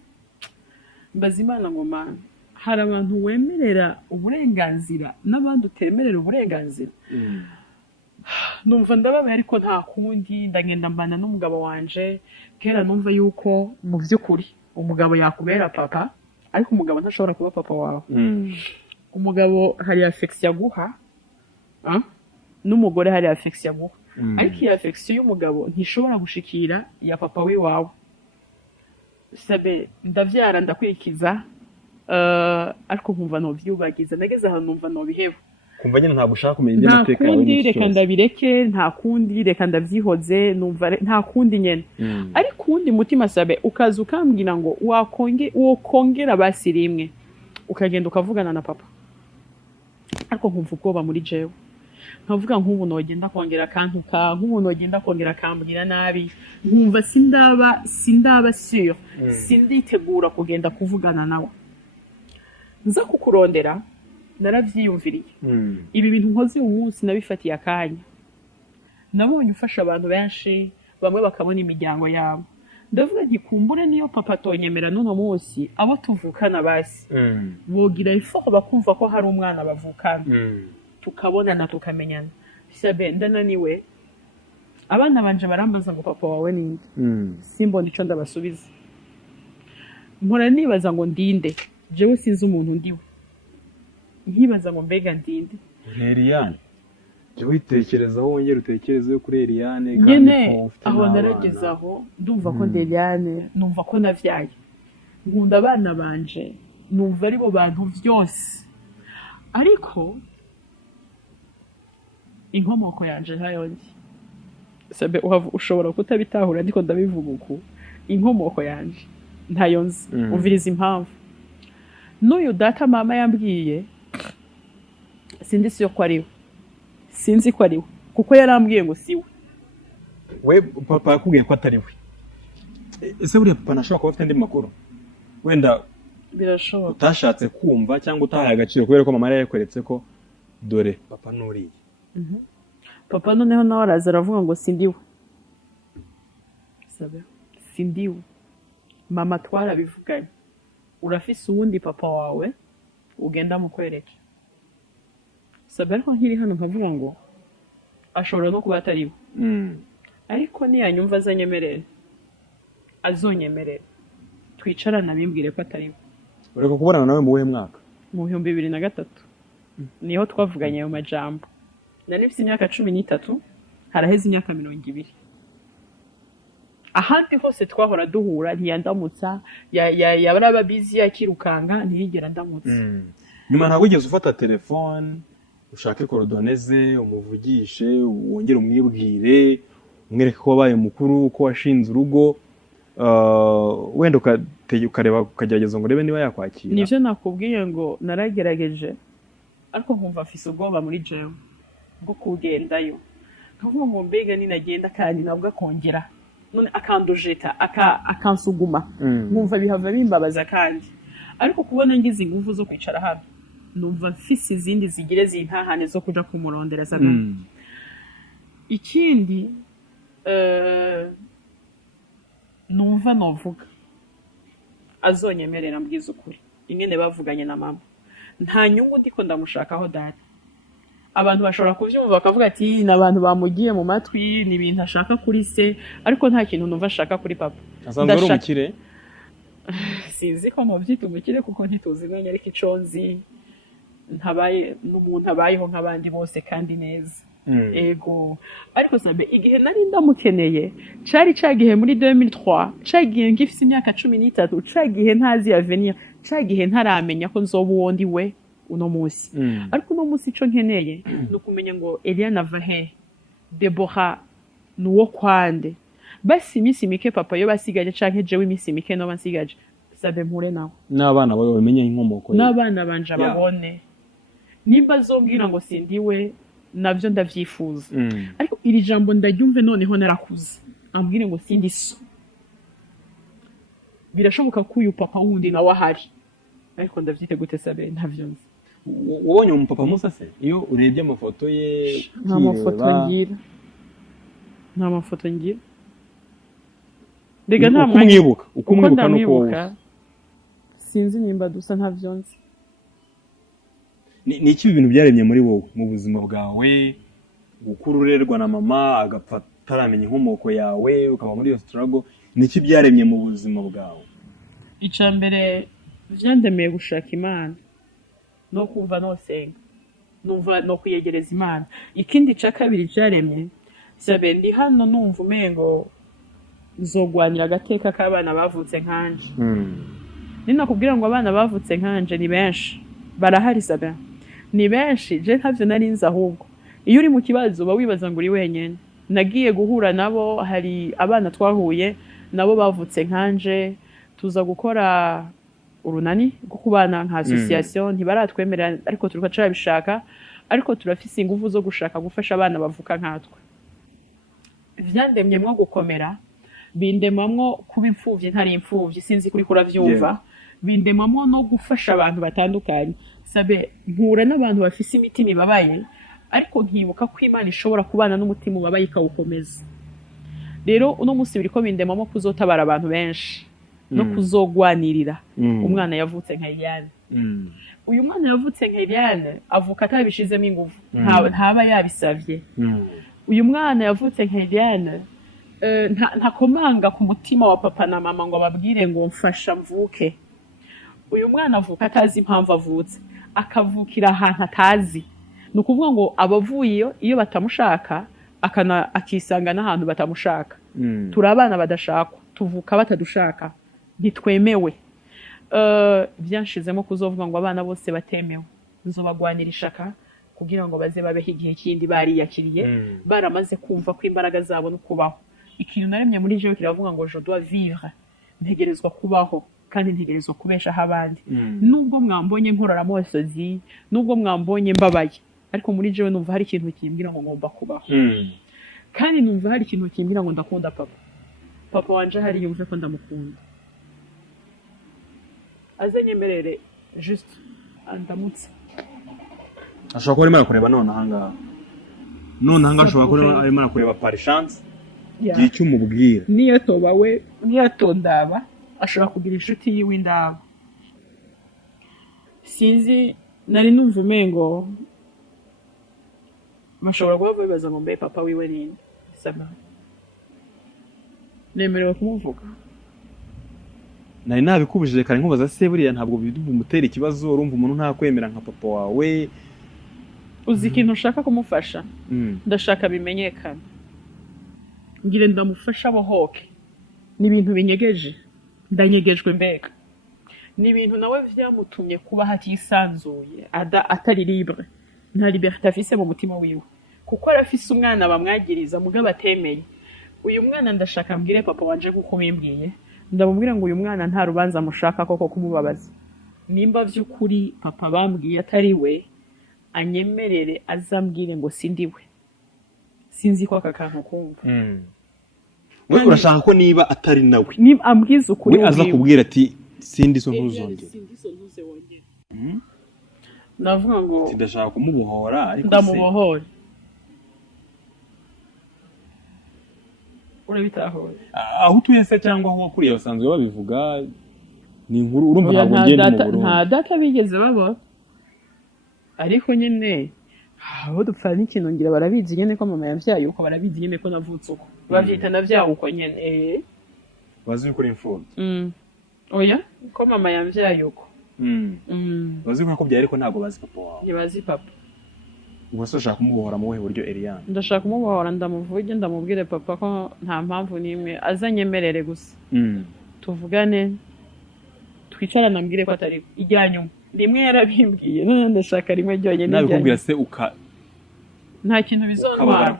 Mbaza Imana ngo mana hari abantu wemerera uburenganzira n'abandi utemerera uburenganzira. Numva ndababaye ariko nta kundi ndagenda mbana n'umugabo wanje kera numva yuko mu by'ukuri umugabo yakubera papa ariko umugabo ntashobora kuba papa wawe. Umugabo hari affection aguha n'umugore hari affection aguha ariko iyi affection y'umugabo ntishobora gushikira ya papa wiwawe. Sabe ndavyara ndakwikiza ariko nkumva no vyubagiza nageze ahantu numva no biheba kumva nyine ntabwo ushaka kumenya iby'amateka yawe n'iki reka ndabireke nta kundi reka ndavyihoze numva nta kundi nyene ariko kundi mutima sabe ukaza ukambwira ngo wokongera basi rimwe ukagenda ukavugana na papa ariko nkumva ubwoba muri jewe nkavuga nk'ubu nogenda kongera kantuka nk'ubu nogenda kongera kambwira nabi nkumva sindaba sûr sinditegura kugenda kuvugana nawe nza kukurondera naravyiyumviriye ibi bintu nkoze uyu munsi nabifatiye akanya nabonye ufasha abantu benshi bamwe bakabona imiryango yabo ndavuga gikumbure niyo papa tonyemera n'uno munsi abo tuvukana basi bogira ifoko bakumva ko hari umwana bavukana tukabonana tukamenyana sabe ndananiwe abana banje barambaza ngo papa wawe ninde simbona ico ndabasubiza mpora nibaza ngo ndinde jewe sinzi umuntu ndiwe nkibaza ngo mbega ndinde Eliane jewe itekerezaho wongera utekereze kuri Eliane nyene aho naragezaho ndumva ko Eliane numva ko navyaye nkunda abana banje numva ari bo bantu vyose ariko inkomoko yanje ntayonje sabe ushobora kutabitahura ndiko ndabivuga uku inkomoko yanje ntayonze umviriza impamvu n'uyu data mama yambwiye sinzi ko ariwe kuko yarambwiye ngo siwe we papa yakubwiye ko atari we ese buriya papa ntashobora kuba afite andi makuru wenda birashoboka utashatse kumva cyangwa utahaye agaciro kubera ko mama yari yakweretse ko dore papa nuriye papa noneho nawe araza aravuga ngo sindiwe mama twarabivuganye urafise uwundi papa wawe ugenda mukwereke sabe ariko nkiri hano nkavuga ngo ashobora no kuba atariwe ariko niyanyumva azonyemerere twicarana bimbwire ko atariwe. ureka kubonana nawe mu buhe mwaka? Mu 2003 niho twavuganye ayo majambo nari mfite imyaka 13 haraheze imyaka 20. ahandi hose twahora duhura ntiyandamutsa yabara busy yakirukanga ntiyigera ndamutsa. Nyuma ntabwo ugeze ufata telefone ushake korodoneze umuvugishe wongere umwibwire umwereke ko wabaye mukuru ko washinze urugo wenda ukareba ukagerageza ngo urebe niba yakwakira. Nivyo nakubwiye ngo naragerageje ariko nkumva afise ubwoba muri jewe bwo kugendayo nkavuga ngo mbega ninagenda kandi nabwo akongera none akandujeta akansuguma nkumva bihava bimbabaza kandi ariko kubona ngize ingufu zo kwicara hano numva mfise izindi zigire zintahane zo kuja kumurondereza. Ikindi numva novuga azonyemerera mbwiza ukuri ingene bavuganye na mama nta nyungu ndiko ndamushakaho data. Abantu bashobora kuvyumva bakavuga ati n'abantu bamugiye mu matwi ni ibintu ashaka kuri se ariko nta kintu numva ashaka kuri papa. Asanzwe ari umukire sinzi ko muvyita umukire kuko ntituzimenya ariko iconzi ntabaye n'umuntu abayeho nk'abandi bose kandi neza. Ego ariko sabe igihe nari ndamukeneye cari cagihe muri 2003 cagihe ngifise imyaka 13 cagihe ntazi avenir cagihe ntaramenya ko nzoba uwondi we uno munsi. Ariko uno munsi ico nkeneye no kumenya ngo Eliane avahe Deborah nuwo kwande basi imisi mike papa yo basigaje canke jewe imisi mike no basigaje sabe mpure nawe n'abana bawe bamenye inkomoko n'abana banje babone nimba zombwira ngo sindiwe navyo ndavyifuza. Ariko iri jambo ndaryumve noneho narakuze ambwire ngo sindi so birashoboka ko uyu papa wundi nawe ahari ariko ndavyite gute sabe ntavyo nzi. Ubonye umupapa Musa se iyo urebye amafoto ye nta mafoto ngira Dega nta mwanya ukumwibuka nuko sinzi nimba dusa ntavyo nzi ni iki ibintu byaremye muri wowe mu buzima bwawe gukura urerwa na mama agapfa taramenya inkomoko yawe ukaba muri iyo struggle ni iki byaremye mu buzima bwawe? Icya mbere vyandemeye gushaka Imana no kumva no senga numva no kwiyegereza Imana. Ikindi ca kabiri cyaremye sabe ndi hano numva umengo nzogwanira agateka k'abana bavutse nkanje. Ninakubwira ngo abana bavutse nkanje ni benshi barahari sabe, ni benshi je ntavyo narinzi. Ahubwo iyo uri mu kibazo uba wibaza ngo uri wenyene. Nagiye guhura nabo, hari abana twahuye nabo bavutse nkanje, tuza gukora urunani rwo kubana nka association, ntibaratwemerera ariko turiko turabishaka, ariko turafise ingufu zo gushaka gufasha abana bavuka nkatwe. Vyandemyemwo gukomera, bindemamwo kuba imfuvyi ntari imfuvyi, sinzi kuri kuravyumva. Bindemamwo no gufasha abantu batandukanye. Sabe mpura n'abantu bafise imitima ibabaye, ariko nkibuka ko Imana ishobora kubana n'umutima ubabaye ikawukomeza. Rero uno musi biriko bindemamwo kuzotabara abantu benshi no kuzogwanirira umwana yavutse nka Eliane. Uyu mwana yavutse nka Eliane avuka atabishizemo ingufu, ntaba yabisavye. Uyu mwana yavutse nka Eliane ntakomanga ku mutima wa papa na mama ngo babwire ngo mfasha mvuke. Uyu mwana avuka atazi impamvu avutse, akavukira ahantu atazi. Ni ukuvuga ngo abavuye iyo batamushaka akisanga n'ahantu batamushaka. Turi abana badashakwa, tuvuka batadushaka, ntitwemewe. Byanshizemo kuzovuga ngo abana bose batemewe nzobagwanira ishaka kugira ngo baze babeho igihe kindi bariyakiriye, baramaze kumva ko imbaraga zabo no kubaho. Ikintu naremye muri jewe kiravuga ngo je dois vivre, ntegerezwa kubaho kandi ntegerezwa kubeshaho abandi. Nubwo mwambonye nkorora amosozi, nubwo mwambonye mbabaye, ariko muri jewe numva hari ikintu kimbwira ngo ngomba kubaho. Kandi numva hari ikintu kimbwira ngo ndakunda papa wanje hari yumve ko ndamukunda. Azenyemerere just andamutse. Ashobora kuba arimo kureba none ahangaha ashobora kuba arimo kureba par chance igihe cy'umubwira. Niyo toba we, niyo tondaba ashobora kugira inshuti yiwe indaba. Sinzi nari numva umengo bashobora kuba bibaza ngo mbe papa wiwe nini. Saba nemerewe kumuvuga. Nari nabikubujije kare nkubaza se buriya ntabwo bidumutera ikibazo, urumva umuntu nta kwemera nka papa wawe. Uzi ikintu ushaka kumufasha, ndashaka bimenyekana, ngire ndamufasha bohoke. Ni ibintu binyegeje, ndanyegejwe mbega. Ni ibintu nawe vyamutumye kuba hatisanzuye, atari libre, nta liberté afise mu mutima wiwe, kuko arafise umwana bamwagiriza mugabo atemeye. Uyu mwana ndashaka mbwire papa wanje kuko bimbwiye, ndamubwira ngo uyu mwana nta rubanza mushaka koko kumubabaza. Nimba vy'ukuri papa bambwiye atari we, anyemerere azambwire ngo sindiwe. Sinzi ko aka kantu kumva. We urashaka ko niba atari nawe, niba ambwiza ukuri we aza kubwira ati sindi so ntuzongere. Navuga ngo ndashaka kumubohora, ariko ndamubohora. Urabitahora aho utuye se cyangwa aho wakuriye basanzwe babivuga? Ni inkuru urumva ntabwo ngende mu Burundi. Nta data bigeze babo, ariko nyine aho dupfa n'ikintu ngira barabizi nyene ko mama yavyaye uko, barabizi nyene ko navutse uko, bavyita navyaye uko nyene. Bazi ko uri imfubyi. Oya ko mama yavyaye uko. Bazi ko byari ariko ntabwo bazi papa wawe. Ntibazi papa. Ubwo se ushaka kumubohora mu buryo Eliane? Ndashaka kumubohora, ndamuvuge ndamubwire papa ko nta mpamvu nimwe, azanyemerere gusa. Tuvugane twicarana mbwire ko atari ijyanyuma. Rimwe yarabimbwiye, none ndashaka rimwe ryonyine. Nabikubwira se nta kintu bizonwa.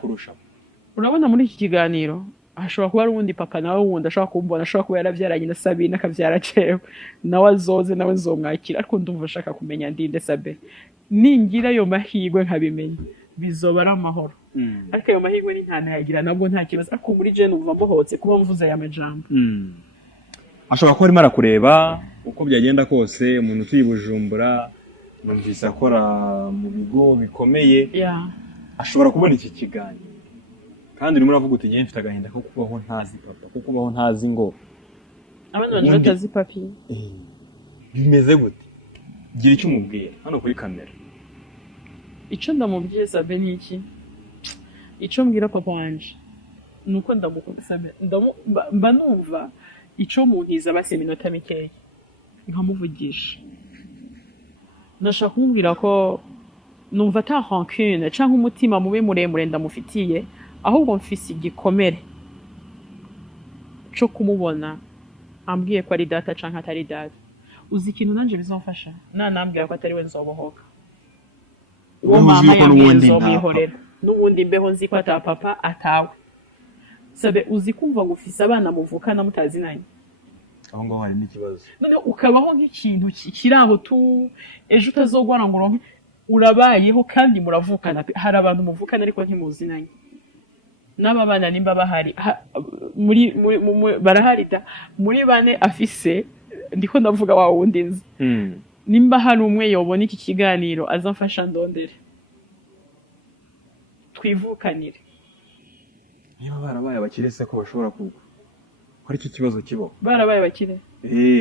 Urabona muri iki kiganiro hashobora kuba ari uwundi papa nawe wundi ashobora kumbona, ashobora kuba yarabyaranye na Sabine akabyara cewe, nawe azoze nawe nzomwakira, ariko ndumva ashaka kumenya ndinde Sabe. Ningira ayo mahirwe nkabimenya bizoba ari amahoro. Ariko ayo mahirwe ni ntanayagira nabwo nta kibazo, ariko muri je numva mbohotse kuba mvuze aya majambo. Ashobora kuba arimo arakureba uko byagenda kose, umuntu utuye Bujumbura, numvise akora mu bigo bikomeye. Ashobora kubona iki kiganiro kandi urimo uravuga uti ngiye mfite agahinda ko kubaho ntazi papa, ko kubaho ntazi ngo abana batazi papi. Bimeze gute? Gira icyo umubwira hano kuri kamera. icyo ndamubwiye Sabe ni iki icyo mbwira papa wanje nuko ndamukunda Sabe mba numva icyo muntiza base iminota mikeya nkamuvugisha ndashaka kumubwira ko numva ata rancune cyangwa umutima mube muremure ndamufitiye ahubwo mfise igikomere cyo kumubona ambwiye ko ari data cyangwa atari data uzi ikintu nanje bizamfasha nanambwira ko atari we nzobohoka uwo mama yambwiye nzomwihorera n'ubundi mbeho nzi ko ata papa atawe Sabe uzi kumva gufise abana muvukana mutazinanye aho ngaho hari n'ikibazo none ukabaho nk'ikintu kiraho tu ejo utazogwara ngo uronke urabayeho kandi muravukana hari abantu muvukana ariko ntimuzinanye n'aba bana nimba bahari muri baraharita muri bane afise ndiko ndavuga wa wundi nzi nimba hari umwe yobona iki kiganiro azamfasha ndondere twivukanire niba barabaye abakire se ko bashobora kuba hari icyo kibazo kibaho barabaye abakire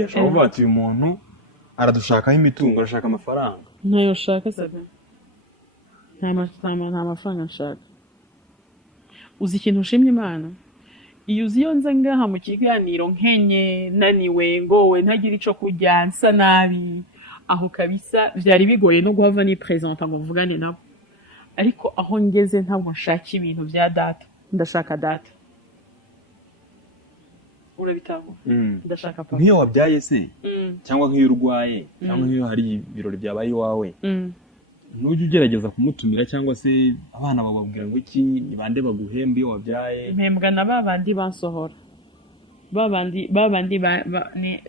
ashobora kuvuga ati uyu muntu aradushakaho imitungo arashaka amafaranga ntayo shaka Sabe nta mafaranga nshaka uzi ikintu ushimye Imana iyo uzi iyo nza ngaha mu kiganiro nkenye naniwe ngowe ntagira ico kurya nsa nabi aho kabisa vyari bigoye no guhava ni presenta ngo mvugane nabo ariko aho ngeze ntabwo nshaka ibintu vya data ndashaka data urabitabo ndashaka papa nk'iyo wabyaye se cyangwa nk'iyo urwaye cyangwa nk'iyo hari ibirori byabaye iwawe nujya ugerageza kumutumira cyangwa se abana bababwira ngo iki ni bande baguhemba iyo wabyaye mpembwa na babandi bansohora babandi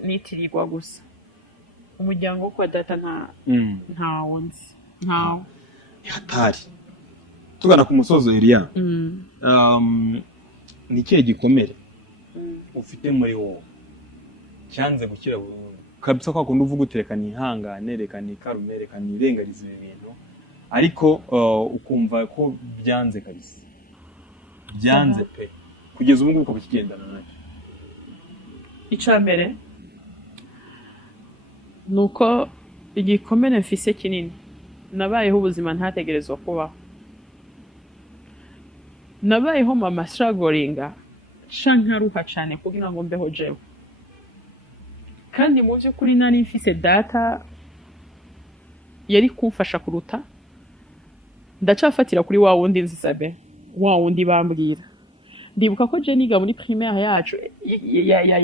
nitirirwa gusa umuryango wo kwa data ntawo nzi ntawo hatari tugana ku musozo Elia ni ikihe gikomere ufite muri wowe cyanze gukira kabisa kwa kundi uvuga utereka nihangane reka nikarume reka nirengarize ibintu ariko ukumva ko byanze kabisa byanze pe kugeza ubu ngubu ukigendana nacyo icambere nuko igikomere mfise kinini nabayeho ubuzima ntategerezwa kubaho nabayeho mama strugglinga shankaruha cyane kugira ngo mbeho jewe kandi mu by'ukuri nari mfise data yari kumfasha kuruta ndacafatira kuri wa wundi nzi Sabe wa wundi bambwira ndibuka ko je niga muri primaire yacu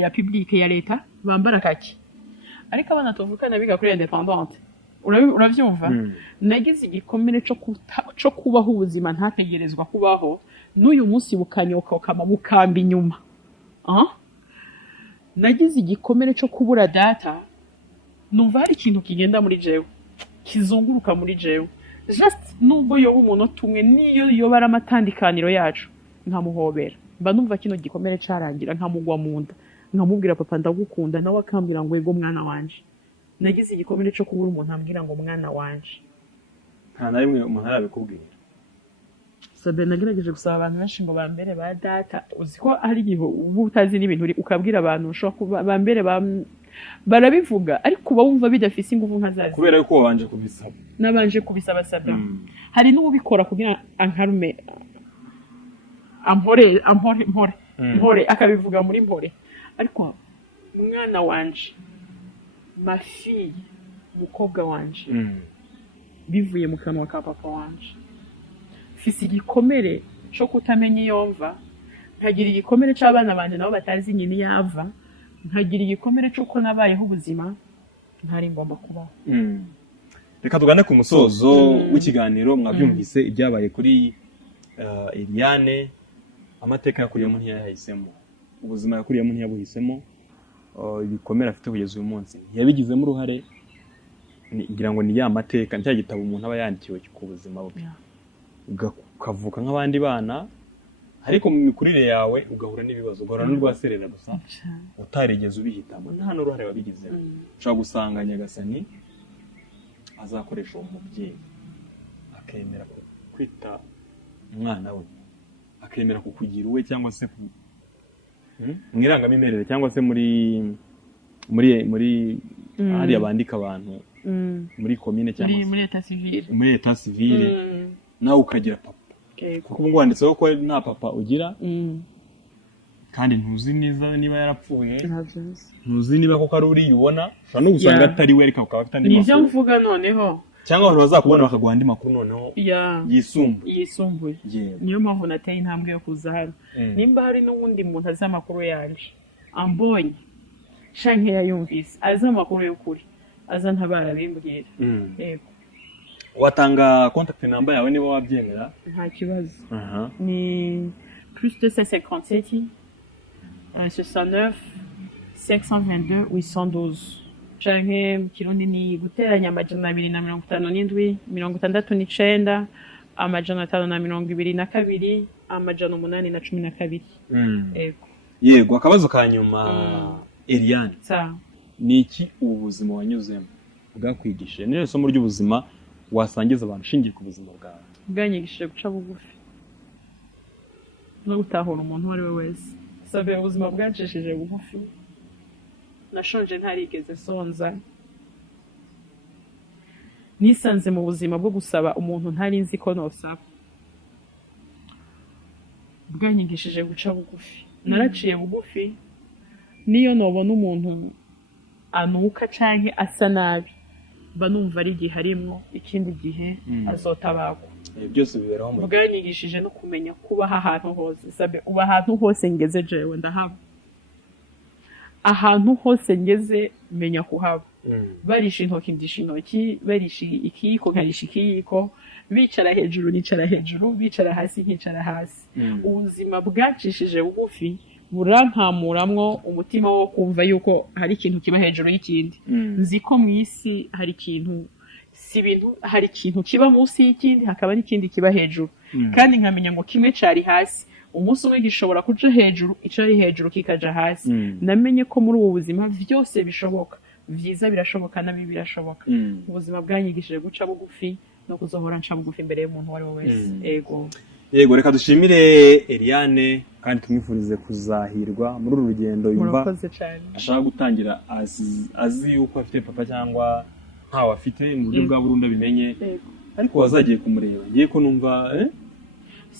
ya publique ya leta bambara kaki ariko abana tuvukana biga kuri independante uravyumva nagize igikomere cyo kubaho ubuzima ntategerezwa kubaho n'uyu munsi bukanyoka ukama bukamba inyuma nagize igikomere cyo kubura data numva hari ikintu kigenda muri jewe kizunguruka muri jewe just nubwo yoba umuntu tumwe niyo yobara amatandikaniro yacu nkamuhobera mba numva kino gikomere carangira nkamugwa mu nda nkamubwira papa ndagukunda nawe akambwira ngo yego mwana wanje nagize igikomere cyo kubura umuntu ambwira ngo mwana wanje nta na rimwe umuntu arabikubwira Sabe nagerageje gusaba abantu benshi ngo bambere ba data uzi ko hari igihe uba utazi n'ibintu ukabwira abantu ushobora kuba bambere barabivuga ariko uba wumva bidafise ingufu nkazazi kubera yuko wabanje kubisaba nabanje kubisaba Sabe hari n'ubikora kugira ankarume mpore akabivuga muri mpore ariko mwana wanje mafi umukobwa wanje bivuye mu kanwa ka papa wanje fisi igikomere cyo kutamenya iyo mva nkagira igikomere cy'abana banje nabo batazi nyine yava nkagira igikomere cy'uko nabayeho ubuzima ntari ngomba kubaho reka tugane ku musozo w'ikiganiro mwabyumvise ibyabaye kuri Eliane amateka yakuriyemo ntiyahisemo ubuzima yakuriyemo ntiyabuhisemo ibikomere afite kugeza uyu munsi yabigizemo uruhare ngira ngo ni ya mateka nicyo gitabo umuntu aba yandikiwe ku buzima bwe ukavuka nk'abandi bana ariko mu mikurire yawe ugahura n'ibibazo ugahura n'urwaserera gusa utarigeze ubihitamo nta n'uruhare wabigizemo ushobora gusanga Nyagasani azakoresha uwo mubyeyi akemera kwita umwana we akemera kukugira uwe cyangwa se mwirangamimerere cyangwa se muri hariya bandika abantu muri komine cyangwa muri leta civile nawe ukagira papa kuko ubu wanditseho ko nta papa ugira kandi ntuzi neza niba yarapfuye ntuzi niba koko ari uri ubona ushobora no gusanga atari we reka ukaba afite andi makuru nibyo mvuga noneho cyangwa abantu bazakubona bakaguha andi makuru noneho yisumbuye niyo mpamvu nateye intambwe yo kuza hano nimba hari n'uwundi muntu azi amakuru yanje ambonye canke yayumvise azi amakuru y'ukuri aza ntabara bimbwira yego watanga contact number yawe niba wabyemera nta kibazo ni +257 69 522 812 canke mu kirundi ni guteranya amajana 257 69 amajana 522 amajana 812 yego akabazo ka nyuma Eliane ni iki ubuzima wanyuzemo bwakwigishije ni isomo ry'ubuzima wasangiza abantu shingiye ku buzima bwawe bwanyigishije guca bugufi no gutahura umuntu uwo ari we wese sabe ubuzima bwancishije bugufi nashonje ntarigeze sonza nisanze mu buzima bwo gusaba umuntu ntari nzi ko nosaba bwanyigishije guca bugufi naraciye bugufi niyo nobona umuntu anuka canke asa nabi mba numva ari igihe harimwo ikindi gihe azotabagwa byose biberaho mu bwanyigishije no kumenya kubaho ahantu hose sabe uba ahantu hose ngeze jewe ndahaba ahantu hose ngeze menya kuhaba barisha intoki ndisha intoki barisha ikiyiko nkarisha ikiyiko bicara hejuru nicara hejuru bicara hasi nkicara hasi ubuzima bwacishije bugufi burantamuramwo umutima wo kumva yuko hari ikintu kiba hejuru y'ikindi nzi ko mu isi hari ikintu si ibintu hari ikintu kiba munsi y'ikindi hakaba n'ikindi kiba hejuru kandi nkamenya ngo kimwe cari hasi umunsi umwe gishobora kuja hejuru icari hejuru kikaja hasi namenye ko muri ubu buzima vyose bishoboka vyiza birashoboka nabi birashoboka ubuzima bwanyigishije guca bugufi no kuzohora nca bugufi imbere y'umuntu uwo ari we wese yego reka dushimire Eliane kandi tumwifurize kuzahirwa muri uru rugendo yumva ashaka gutangira azi yuko afite papa cyangwa ntawe afite mu buryo bwa Burundi abimenye ariko wazagiye kumureba ngiye ko numva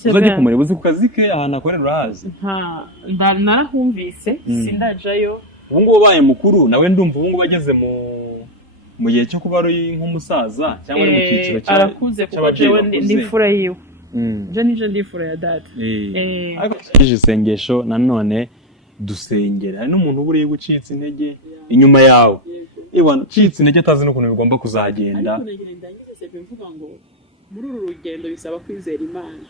uzagiye kumureba uzi ku kazi ke ahantu akorera urahazi narahumvise sindajayo ubu ngubu ubaye mukuru nawe ndumva ubu ngubu ageze mu gihe cyo kuba ari nk'umusaza cyangwa ari mu cyiciro arakuze kuko jewe ndifura yiwe je nije ndifura ya data ariko tuje isengesho nanone dusengera hari n'umuntu uburiye gucitsa intege inyuma yawe ucitse intege atazi n'ukuntu bigomba kuzagenda ariko ndangize bivuga ngo muri uru rugendo bisaba kwizera Imana